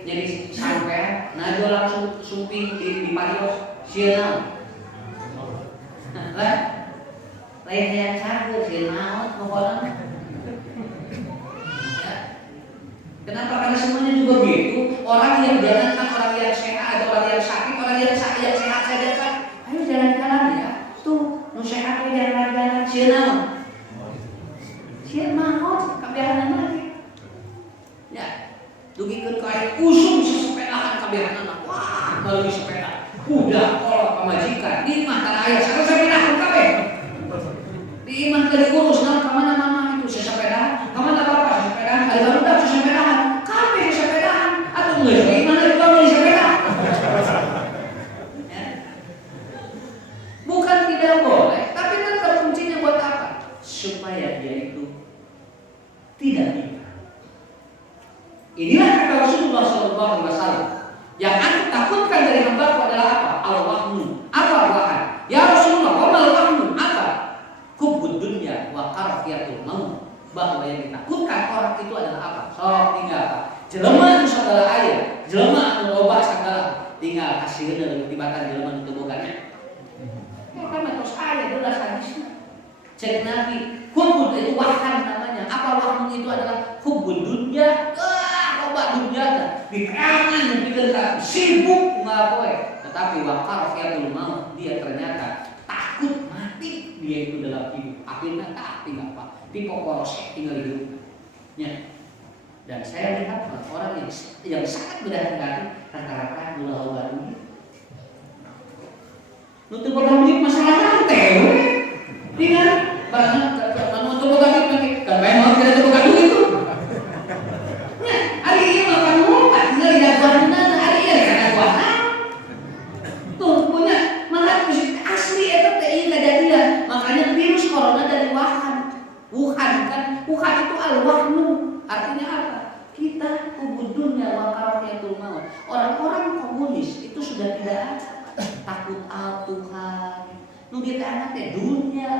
jadi sampai, najwa langsung sumping di parios, sienal. Lah, lain yang campur sienal, pokoknya. Kenapa? Karena semuanya juga begitu. Orang yang jangankan orang yang sehat atau orang yang sakit, orang yang sehat saja kan. Ayo jalan-jalan ya. Tuh, nu sehat aja jalan-jalan. Sieun maot, kabehanana lagi. Ya, dugikeun ka aya usum sesepedahan kabehanana. Wah, meuli sepeda. Udah kolot pamajikan. Di imah kana aya sapedahan kabeh. Di imah teh diurus naon ka mana mama itu sesepedahan. Ka mana bapak sesepedahan? Ari barudak sesepedahan. Kabeh sesepedahan. Atuh geus di mana juga meuli sepeda. Ya. Bukan tidak boleh, tapi tetap kuncinya buat apa? Supaya dia itu tidak gila. Inilah kata Rasulullah SAW. Yang aku takutkan dari hambaku adalah apa? Al-wahmu. Apa wahan? Ya Rasulullah, wa mal wahmu? Apa? Hubbud dunya wa karahiyatul maut. Bahwa yang ditakutkan orang itu adalah apa? Sok tinggal apa? Jelema anu sagala aya, jelema anu loba sagala, tinggal kasieun leuwih tibatan jelema nu teu bogana. Maka matos aya jelas hadisna. Cek Nabi, hubbud itu wahan namanya. Apa wahmu itu adalah hubbud dunya? Loba dunya di kanan dan di dekat sibuk ngapoe, tetapi wa karahiyatul maut, dia ternyata takut mati, dia itu dalam hidup. Akhirnya tak tinggal apa? Dipokok tinggal hidup. Ya. Dan saya lihat orang yang sangat berhati-hati rata-rata dua baru. Nutup pegawai masalah rantai, tinggal banget nutup pegawai nanti kan memang kita tutup pegawai itu. Ya, hari ini makan muat, tinggal di daguan hari ini karena kuasa. Tuh punya malah asli itu TI kejadian. Makanya virus corona dari Wuhan kan, Wuhan itu al-wahnu. Artinya apa? Kita kubudunya wa karahiyatul maut. Orang-orang komunis itu sudah tidak ada takut Tuhan. Nu dia teh anak teh dunia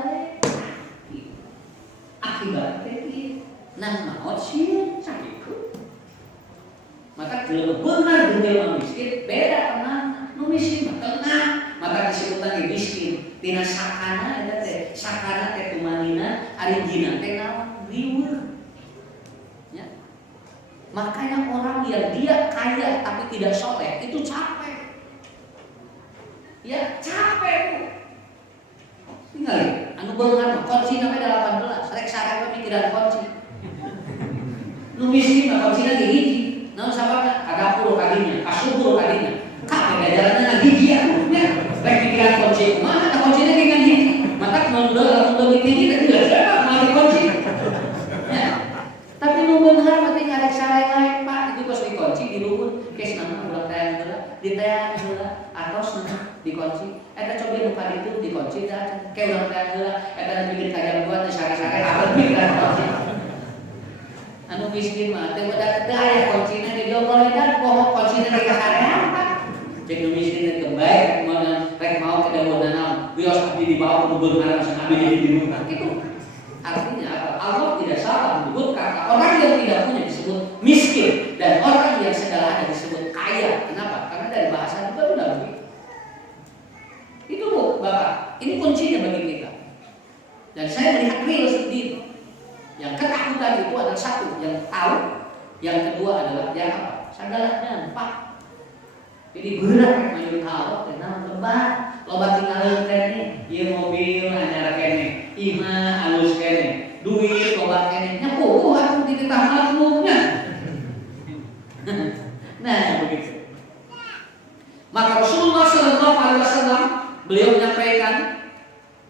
akibat teh nang maut sih sakitu. Maka jelema beungar jeung jelema miskin beda tenan. Nu miskin mah tengah, maka disebutan miskin. Tina sakana eta teh, sakana teh tumanina, ari jina teh naon? Liweur. Ya. Makanya orang yang dia kaya tapi tidak soleh itu capek. Ya, capek bu. Tinggal anu beungar mah kunci namanya 18, rek sareng pikiran kunci. Nu miskin mah kuncina ge hiji. Naon sababna? Ka dapur kadinya, ka subur kadinya. Kabeh jalanna hiji atuh nya. Rek pikiran kunci kumaha ta kuncina ge kan hiji. Mata mun leuwih hiji teh geus mah kunci. Ya. Tapi nu beungar mah teh ngarek sareng Pak, itu geus dikunci di luhur. Geus nama ulah tayang heula, ditayang heula, atos dikunci. Eta coba buka itu dikunci dah. Kayak ulah tayang heula, eta bikin kajam buat sare-sare apa pikiran kunci. Anu miskin mah teh udah teu aya kuncina di dogoledan poho kuncina di kasarean Pak. Cek nu miskin teh baik mun rek mau ke dawuhna naon, bios abdi dibawa ku beungar langsung abdi di rumah gitu. Artinya apa? Allah tidak salah menyebut kata orang yang tidak punya disebut miskin dan orang yang segala ada disebut kaya. Kenapa? Karena dari bahasa juga udah begitu. Bapak, ini kuncinya bagi kita. Dan saya melihat real sendiri. Yang ketakutan itu adalah satu, yang tahu. Yang kedua adalah yang apa? Sadalah nampak. Jadi berat main tahu, kenal lebat. Loba tinggal kene, ieu mobil anyar kene, imah alus kene, duit loba kene, nyapu atuh di titah maklumnya. Nah, begitu. Maka Rasulullah Shallallahu Alaihi Wasallam beliau menyampaikan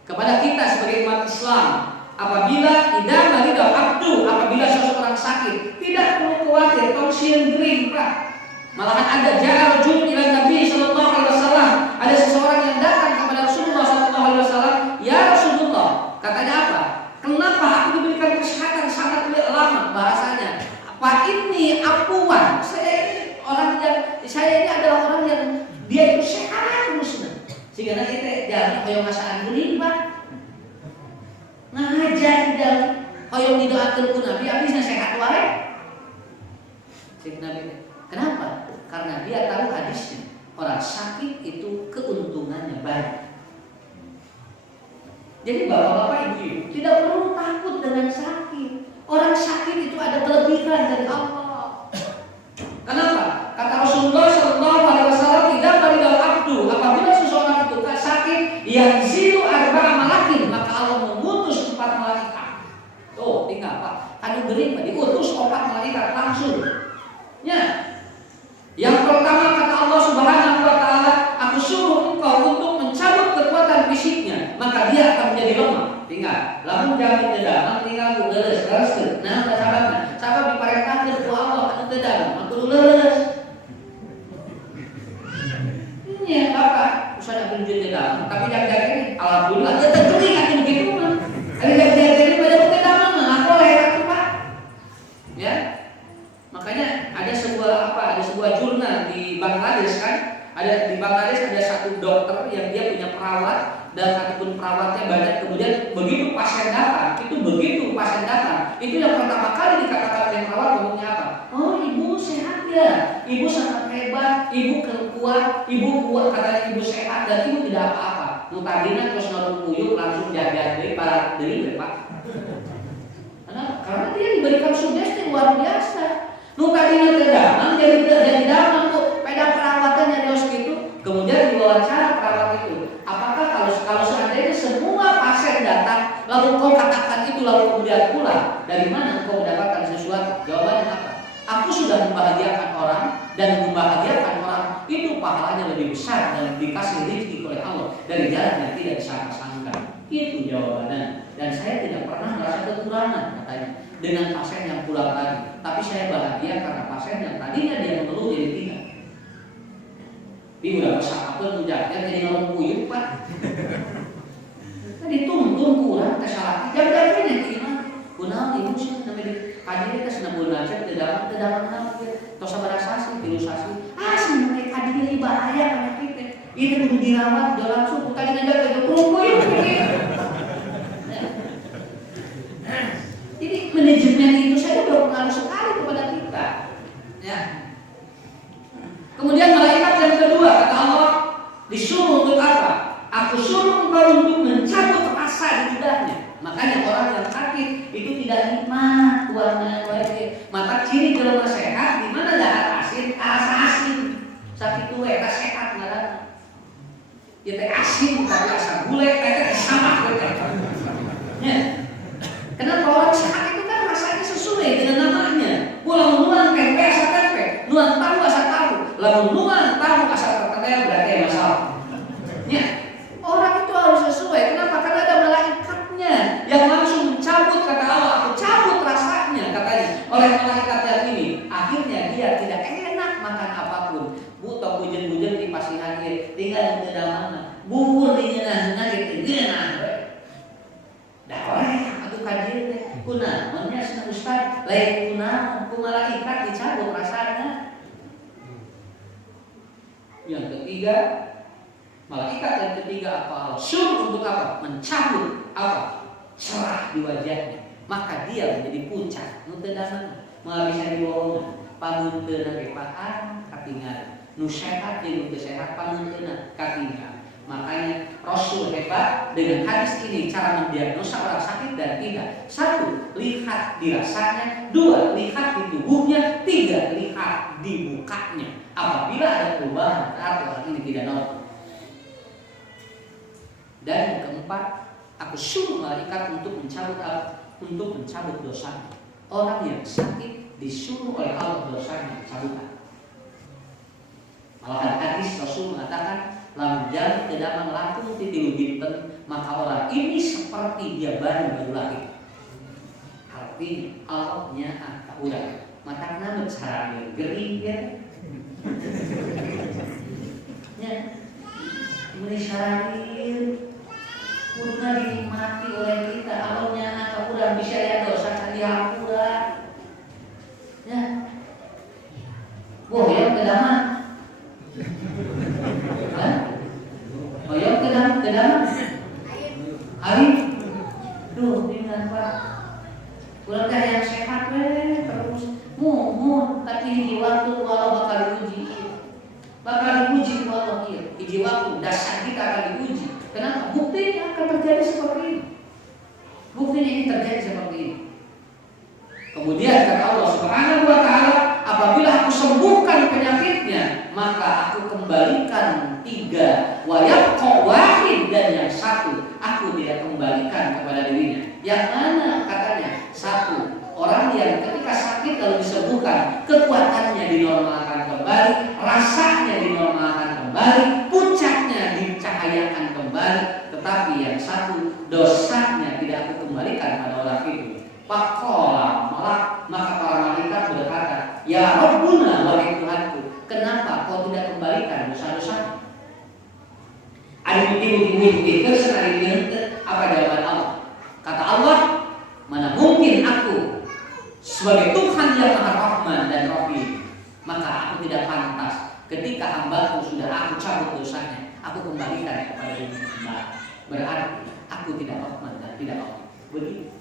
kepada kita sebagai umat Islam, apabila idza marida abdu, apabila seseorang sakit, tidak perlu khawatir, tausian gering, Pak. Malahan ada ja'a rajul ila Nabi Shallallahu Alaihi Wasallam, ada seseorang yang datang kepada Rasulullah Shallallahu Alaihi Wasallam, ya Rasulullah, katanya apa? Kenapa aku diberikan kesehatan sangat lama? Bahasanya, apa ini apuan? Saya ini adalah orang yang dia itu sehat terus, sehingga nanti kita jangan hoyong masaan geuning, Pak. Ngajar di dalam hoyong didoakeun ku Nabi, abisna sehat wae. Cek Nabi. Kenapa? Karena dia tahu hadisnya. Orang sakit itu keuntungannya banyak. Jadi bapak-bapak ibu tidak perlu takut dengan sakit. Orang sakit itu ada kelebihan dari Allah. Kenapa? Kata Rasulullah Shallallahu Alaihi Wasallam, tidak baridal abdu, apabila seseorang itu sakit, yang zilu arba'a malakin, maka Allah mengutus 4 malaikat. Tuh, tinggal Pak. Anu gering diutus 4 malaikat langsung. Ya. Yang pertama kata Allah Subhanahu wa taala, aku suruh engkau untuk mencabut kekuatan fisiknya, maka dia akan menjadi lemah. Tinggal, lamun jamin teu tinggal ku leres. Nah, sababna, sabab diparentahkeun ku Allah anu teu dalam, kudu leres. Nya Bapak, usah berjun teu dalam, tapi jaga ini alhamdulillah teu teuing atuh begitu mah. Ari jaga ini pada teu dalam mah aku heran tuh, Pak. Ya. Makanya ada sebuah jurnal di Bangladesh kan, di Bangladesh ada satu dokter yang dia punya perawat dan ataupun perawatnya banyak, kemudian begitu pasien datang, itu yang pertama kali dikatakan oleh perawat ngomongnya apa? Oh, ibu sehat ya, ibu sangat hebat, ibu kuat, katanya ibu sehat dan ibu tidak apa-apa. Tadina terus nurut langsung jaga dari para diri Pak. Karena dia diberikan sugesti luar biasa. Tadinya terdaman, jadi daman kok pada perawatannya di hospital. Kemudian diwawancara perawat itu, apakah kalau seandainya semua pasien datang, lalu kau katakan itu lalu kemudian pulang, dari mana kau mendapatkan sesuatu? Jawabannya apa? Aku sudah membahagiakan orang dan membahagiakan orang itu pahalanya lebih besar dan dikasih rezeki oleh Allah dari jalan yang tidak disangka-sangka. Itu jawabannya. Dan saya tidak pernah merasa kekurangan katanya dengan pasien yang pulang tadi. Tapi saya bahagia karena pasien yang tadinya dia mengeluh jadi tidak. Dia udah bersama menjaga jadi ngomong kuyuk Pak. Tadi tuntun kurang kesalahan. Jangan yang gimana? Kunaon ibu sih namanya hadir kita senang bulan aja kedalam apa? Tosa berasasi, filosofi. Sebenarnya hadir bahaya banyak kita. Itu kudu dirawat langsung. Tadi ngajak ke kuyuk. Jadi manajemen itu saja berpengaruh sekali kepada kita. Ya. Kemudian malaikat yang kedua kata Allah disuruh untuk apa? Aku suruh engkau untuk mencabut rasa di lidahnya. Makanya orang yang sakit itu tidak nikmat warna mata ciri jelema sehat di mana ada asin, rasa asin. Sakit itu eta sehat ngaranna. Ya teh asin tapi asa gule teh sama ya. Kenapa orang sehat itu kan rasanya sesuai dengan namanya. Pulang nuan tempe asa tempe, nuan tahu asa tahu. Lalu nuan tahu asa terkenal berarti masalah. Ya. Orang itu harus sesuai. Kenapa? Karena ada malaikatnya yang langsung mencabut kata Allah, aku cabut rasanya katanya oleh malaikat yang ini. Akhirnya dia tidak enak makan apapun. Butuh hujan-hujan di pasihan tinggal di mana. Bubur di ngeunah gitu. Ngeunah. Dah oleh kadir kunaonnya cenah Ustaz lain kunaon ku malaikat dicabut rasanya. Yang ketiga, malaikat yang ketiga apa? Suruh untuk apa? Mencabut apa? Cerah di wajahnya. Maka dia menjadi puncak. Nu teu daman moal bisa diwowongan. Pamunteunna ge paan katinggal. Nu sehat jeung nu teu sehat pamunteunna katinggal. Makanya Rasul hebat dengan hadis ini cara mendiagnosa orang sakit dan tidak. 1. Lihat di rasanya. 2. Lihat di tubuhnya. 3. Lihat di mukanya. Apabila ada perubahan berarti orang ini tidak normal. Dan yang keempat, aku suruh malaikat untuk mencabut dosanya. Orang yang sakit disuruh oleh Allah dosanya dicabutkan. Malahan hadis Rasul mengatakan, lam jam kedaman lakum titilu binten, maka orang ini seperti dia baru lahir. Artinya Allahnya angka udah. Mata nama cara gering ya. Ya, menisyarir, kurna dinikmati oleh kita. Allahnya angka udah bisa ya dosa kan dihampura. Ya, boh ya kedaman. Kedaman hari tuh dengan Pak ulang yang sehat terus mumun tapi di waktu walau bakal diuji walau di waktu dasar kita akan diuji. Kenapa? Buktinya akan terjadi seperti ini. Buktinya ini terjadi seperti ini. Kemudian kata Allah Subhanahu wa Ta'ala, apabila aku sembuhkan penyakitnya, maka aku kembalikan 3 wayabqa wahid, dan yang 1 aku tidak kembalikan kepada dirinya. Yang mana katanya? 1, orang yang ketika sakit lalu disembuhkan, kekuatannya dinormalkan kembali, rasanya dinormalkan kembali, puncaknya dicahayakan kembali. Tetapi yang 1, dosanya tidak aku kembalikan pada orang itu. Faqala maka para malaikat berkata, ya Rabbuna, wahai Tuhanku, kenapa kau tidak kembalikan dosa-dosa? Ada bukti-bukti tersenari apa jawaban Allah? Kata Allah, mana mungkin aku sebagai Tuhan yang Maha Rahman dan Rahim, maka aku tidak pantas ketika hambaku sudah aku cabut dosanya, aku kembalikan kepada dirinya kembali. Berarti aku tidak Rahman dan tidak Rahim. Begitu.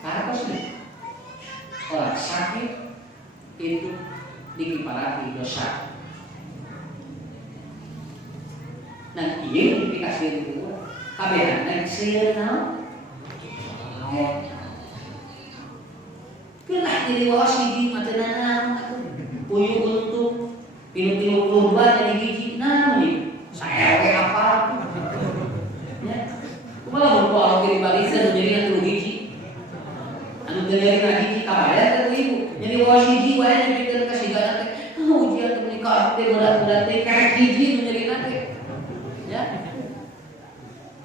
Karena sih orang sakit itu dikiparati dosa. Nah, iya dikasih itu. Kabehan naik sirna. Kena jadi wasiji matenan aku puyuh untuk pilu-pilu kurban jadi gigi. Nah, nih saya apa? Ya, kumaha mun kalau kiri balikan jadi atuh gigi. Anu dari ngaji kabar ibu jadi wasiji wae dipikeun ka sigana teh ujian teh menikah teh berat-berat teh kayak hiji menjadi nanti ya.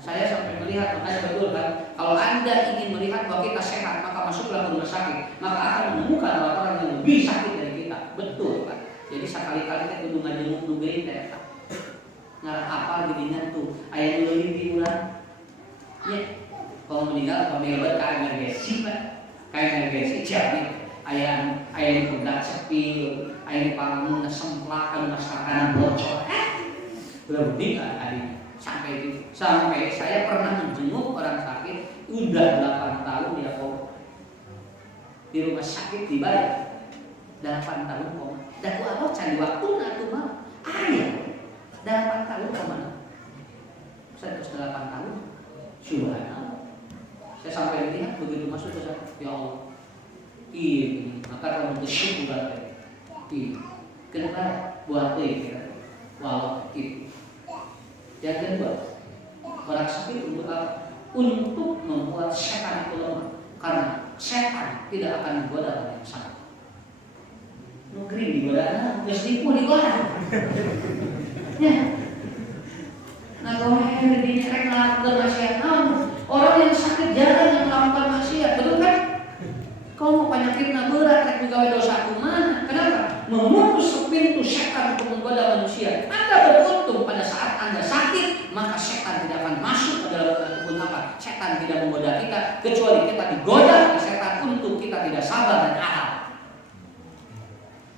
Saya sampai melihat, makanya betul kan, kalau Anda ingin melihat bahwa kita sehat maka masuklah ke rumah sakit, maka akan menemukan orang-orang yang lebih sakit dari kita. Betul kan. Jadi sekali-kali kita kudu ngajenguk nugeun teh ngarah apa geuningan tuh aya nu leuwih ti urang nya kalau meninggal pamilbat ka emergensi Pak. Kayak energi jadi ayam pedak sepil, ayam pangun semplak, anu masakan bocor, belum nikah tadi sampai saya pernah menjenguk orang sakit udah 8 tahun dia kok di rumah sakit dibayar 8 tahun kok, dan aku cari waktu nanti mah ayah 8 tahun kemana? Saya terus 8 tahun, subhanallah. Saya sampai lihat begitu masuk ke sana, ya Allah, ini maka kalau bersyukur berarti, ini kenapa buat dia, walau itu. Yang kedua, orang sakit untuk apa? Untuk membuat setan itu lemah, karena setan tidak akan menggoda orang yang sakit. Negeri digoda, meskipun digoda. Ya, nah kalau yang dinyerek melakukan maksiat, orang yang sakit jarang yang melakukan maksiat, betul kan? Kalau mau penyakitnya berat, rek gawe dosa kumaha? Kenapa? Memutus pintu setan untuk menggoda manusia. Anda beruntung pada saat Anda sakit, maka setan tidak akan masuk ke dalam tubuh apa? Setan tidak menggoda kita, kecuali kita digoda oleh setan untuk kita tidak sabar dan akal.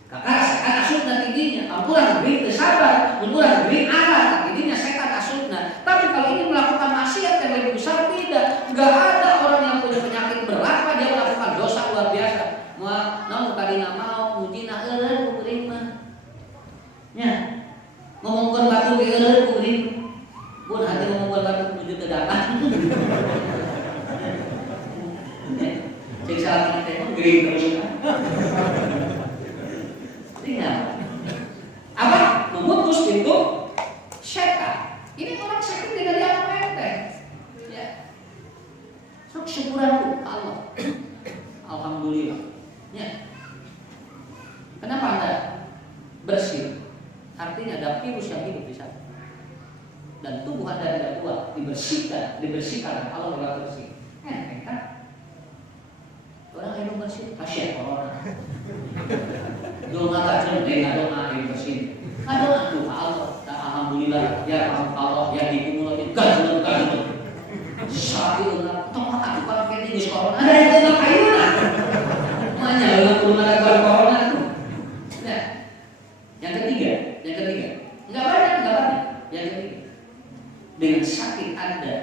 Kakak setan asupna tidinya, ampuran beri kesabar, ampuran beri akal, tidinya setan asupna. Tapi kalau ini melakukan maksiat yang lebih besar, tidak. Gak ada orang yang punya penyakit berat, dia melakukan dosa luar biasa. Namun tadi nggak mau, mungkin terima. Ya, ngomongkeun batu ge eureun kuring. Mun hati ngomongkeun batu menuju teu datang. Cek salah teh geuring terus. Tinggal. Apa? Memutus itu setan. Ini orang sakit tidak dianggap enteng. Ya. Sok syukuran ke Allah. Alhamdulillah. Ya. Kenapa Anda bersih? Artinya ada virus yang hidup di sana. Dan tubuh Anda tidak kuat, dibersihkan Allah adalah bersih. Enteng kan? Orang yang bersih, kasihan orang. Doa tak cerdik, doa yang bersih. Doa tuh Allah. Alhamdulillah, ya Allah, ya dikumulatin ganjel. Sakit lah, tong tak bukan kayak di corona. Ada yang tengah kayunya. Makanya orang corona itu. Nah, yang ketiga, nggak banyak. Yang ketiga, dengan sakit Anda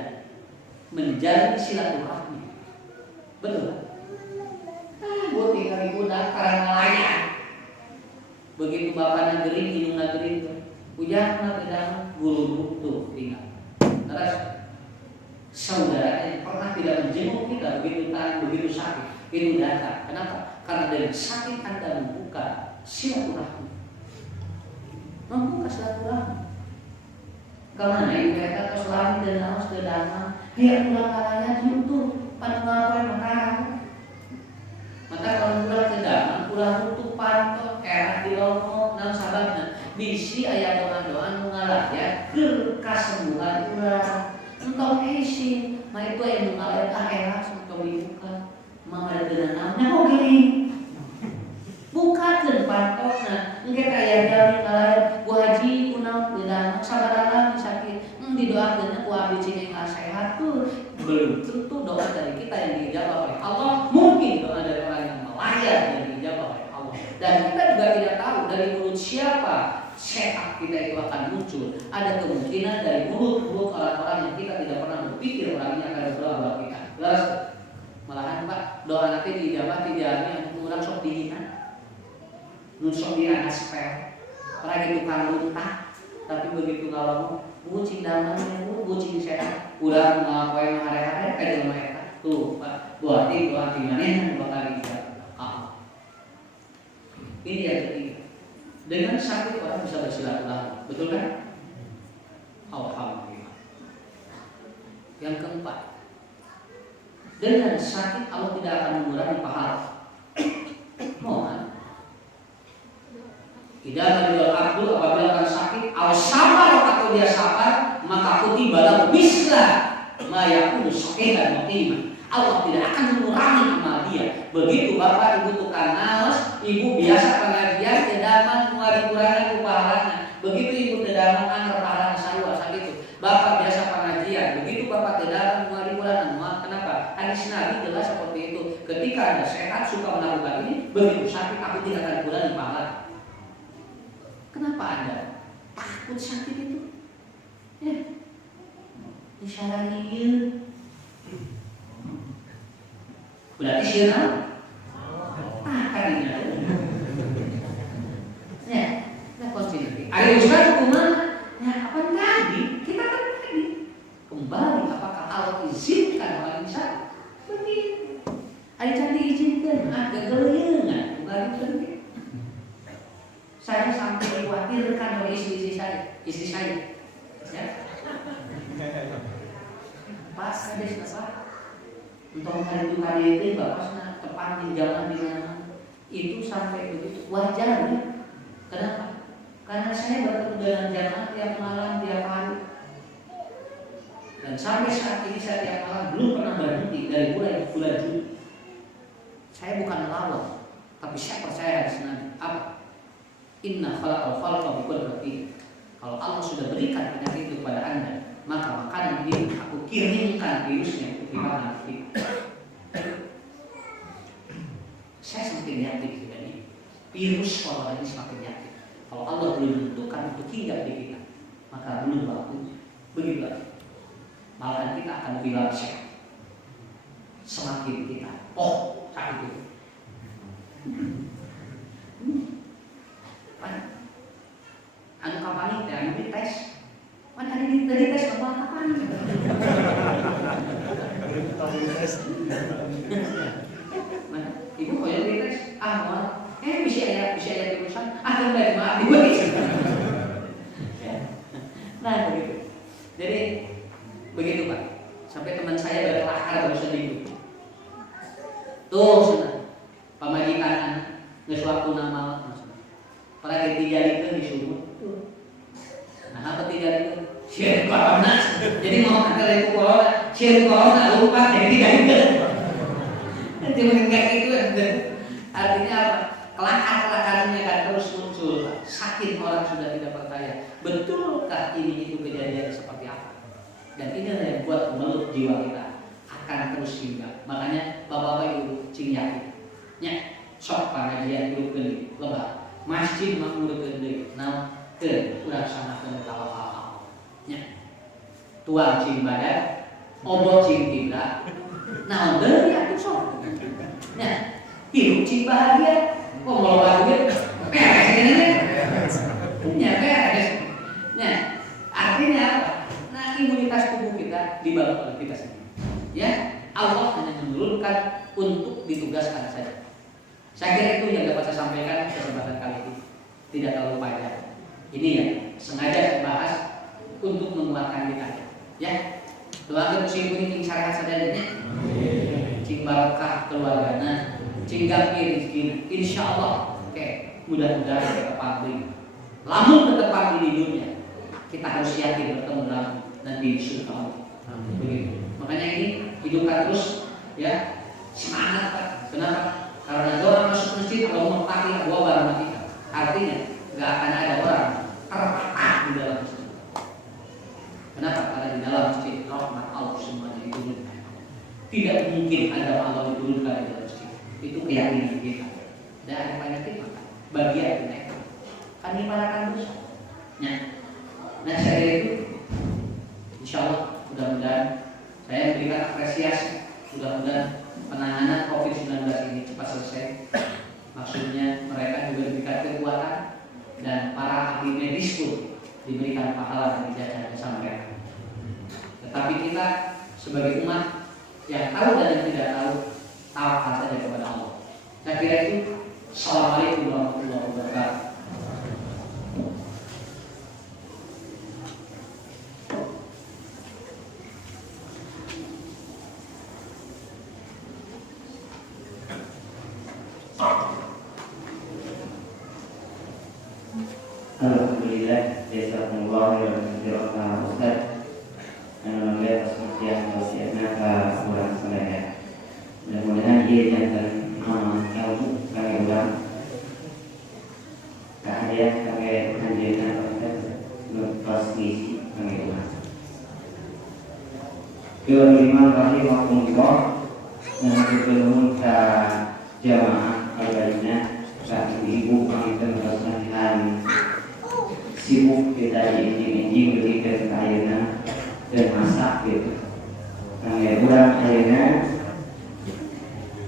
menjalin silaturahmi, betul? Gue tinggal di gudang karena nelayan. Begitu bapaknya gering, hidungnya gering tuh. Hujan tidak guru tuh tinggal. Terus saudaranya pernah tidak menjenguk kita begitu sakit, itu datang. Kenapa? Karena dari sakit Anda membuka silaturahmi. Kalau naik kereta ke Selatan dan harus ke Dama, dia pulang kalanya diutuh pantungan makanan. Maka kalau pulang ke Dama, pulang tutup pantok, erat di lomo, dan sahabatnya. Bisi ayat doa-doa mengalah ya ke kesembuhan ulah entong isin mah itu yang mengalah erat untuk dibuka mengalah dengan namanya gini buka ke pantokna engke aya jalan mengalah Bu Haji kunaon beudang sabaraha sakit didoakeun ku abdi cing sehat tuh belum tentu doa dari kita yang dijawab oleh Allah, mungkin doa dari orang yang melayat yang dijawab oleh Allah, dan kita juga tidak tahu dari mulut siapa sehat kita itu akan muncul. Ada kemungkinan dari mulut orang-orang yang kita tidak pernah berpikir orangnya akan berdoa buat kita. Terus malahan Pak doa nanti dijawab tidak yang kurang sok dihina, nusok dia aspek, orang itu kan luntah, tapi begitu kalau bucing dalam bucing sehat, udah ngapain hari-hari kayak mereka tuh Pak doa mana bakal dijawab. Ini yang ketiga. Dengan sakit orang bisa bersilaturahmi, betul kan? Alhamdulillah. Yang keempat, dengan sakit Allah tidak akan mengurangi pahala. Mohon. Tidak menjual abdul apabila akan sakit, sabar atau dia sabar, maka kutiba lahu misla ma yakunu sahihan muqiman. Allah tidak akan mengurangi amal dia. Begitu bapak ibu tukang naos, ibu biasa pengajian kedaman muari-muari pahalana. Begitu ibu kedaman angker pahalana sarua sakitu. Bapak biasa pengajian, begitu bapak kedaman muari-muari. Kenapa? Hadis Nabi jelas seperti itu. Ketika Anda sehat suka melakukan ini, begitu sakit aku tidak akan kurangi pahala. Kenapa Anda takut sakit itu? Ya. Disyarani ieu. Berarti siapa? Kalinya. Ya, kita konsentrasi. Ada ustaz kumaha? Ya, apa tadi? Kita kan tadi kembali apakah Allah izinkan orang bisa? Begitu. Ada tadi izinkan, gageleungan, kembali tadi. Saya sampai dikhawatirkan oleh istri saya. Ya. Pas ada siapa? Untuk hari itu bapaknya tepat di jalan di mana itu sampai begitu wajar ya. Kenapa? Karena saya bertemu dengan jamaah tiap malam tiap hari, dan sampai saat ini saya tiap malam belum pernah berhenti dari bulan Juli. Saya bukan melawan, tapi saya percaya hadis Nabi. Apa? Inna khalaqal khalqa biqudratihi. Kalau Allah sudah berikan penyakit itu kepada Anda, maka makanan ini aku kirimkan virusnya untuk dimakan kita. Saya semakin yakin dengan ini. Virus orang ini semakin yakin. Kalau Allah belum menentukan untuk hinggap di kita, maka belum waktunya. Begitu. Malah kita akan lebih sehat. Semakin kita sakit itu. Anu kapan nih anu tes. Mana hari ini tes kapan? Mana ibu koyo tes mau bisa ya urusan kan dari mana nah begitu. Jadi begitu Pak. Sampai teman saya berkelakar baru sedikit. Tuh senang. Pamajikan geus waktuna maot maksudna. Para dijalikeun di sumur. Nah, apa dijalikeun? Sieun corona. Jadi mau kata corona, sieun corona lupa jadi dijalikeun. Nanti mungkin kayak gitu artinya apa? Kelakar-kelakarnya akan terus muncul. Saking orang sudah tidak percaya. Betulkah ini itu kejadian seperti apa? Dan inilah yang buat memeluk jiwa kita akan terus singgah. Makanya bapak-bapak ibu cing yakin. Nya sok pengajian dulu gede lebah masjid makmur gede nah ke urang sanakeun tawakal nya tuang cing badan obot cing kiblat naon deui atuh sok nya hidup cing bahagia kok mau bahagia beres ini nya beres nya artinya apa nah imunitas tubuh kita dibangun oleh kita sendiri ya Allah hanya menurunkan untuk ditugaskan saja. Saya kira itu yang dapat saya sampaikan kesempatan kali ini. Tidak terlalu panjang. Ini ya sengaja saya bahas untuk menguatkan kita. Ya, doakan musim ini cing syariat sadayana. Cing barokah keluargana, cing gapir rezeki. Insyaallah. Oke, mudah-mudahan kita patuhi. Lamun tetap patuhi di dunia, kita harus yakin bertemu nanti di surga Allah. Begitu. Makanya ini hidupkan terus ya semangat Pak. Kenapa? Karena orang masuk masjid Allah mengpakai dua barang kita. Artinya nggak akan ada orang terpakai di dalam masjid. Kenapa? Karena di dalam masjid rahmat Allah semuanya diturunkan. Tidak mungkin ada Allah diturunkan di dalam masjid. Itu keyakinan kita. Dan ada penyakit maka bagian kita. Kan ibaratkan dosa. Nah saya itu insya Allah mudah-mudahan saya memberikan apresiasi. Mudah-mudahan penanganan COVID-19 ini cepat selesai. Maksudnya mereka juga diberikan kekuatan dan para ahli medis pun diberikan pahala dan ijazah yang disampaikan. Tetapi kita sebagai umat yang tahu dan yang tidak tahu, tawakal saja kepada Allah. Saya kira itu. Assalamualaikum warahmatullahi wabarakatuh. Alhamdulillah, jazakumullah khairan Ustaz. Alhamdulillah atas nasihatnya ke orang saya. Mudah-mudahan ia jangan ilmu kami ulang. Keahlian kami anjurkan Ustaz transmisi kami ulang. Kemudian rahimahullah yang berkenan ke jamaah al-bayyinah saat ibu kami terus-terusan sibuk kita ini berikan ayeuna dan masak gitu. Nangge urang ayeuna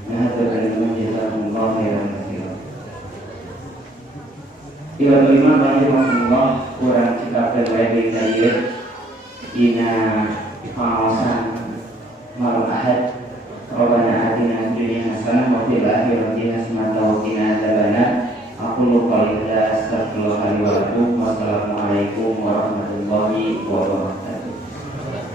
nah terkadang jazakumullah khairan katsiran. Ieu lima rahimahullah urang cikakeun wae di ieu dina pengawasan malam ahad Rabbana atina fid dunya hasanah wa fil akhirati hasanah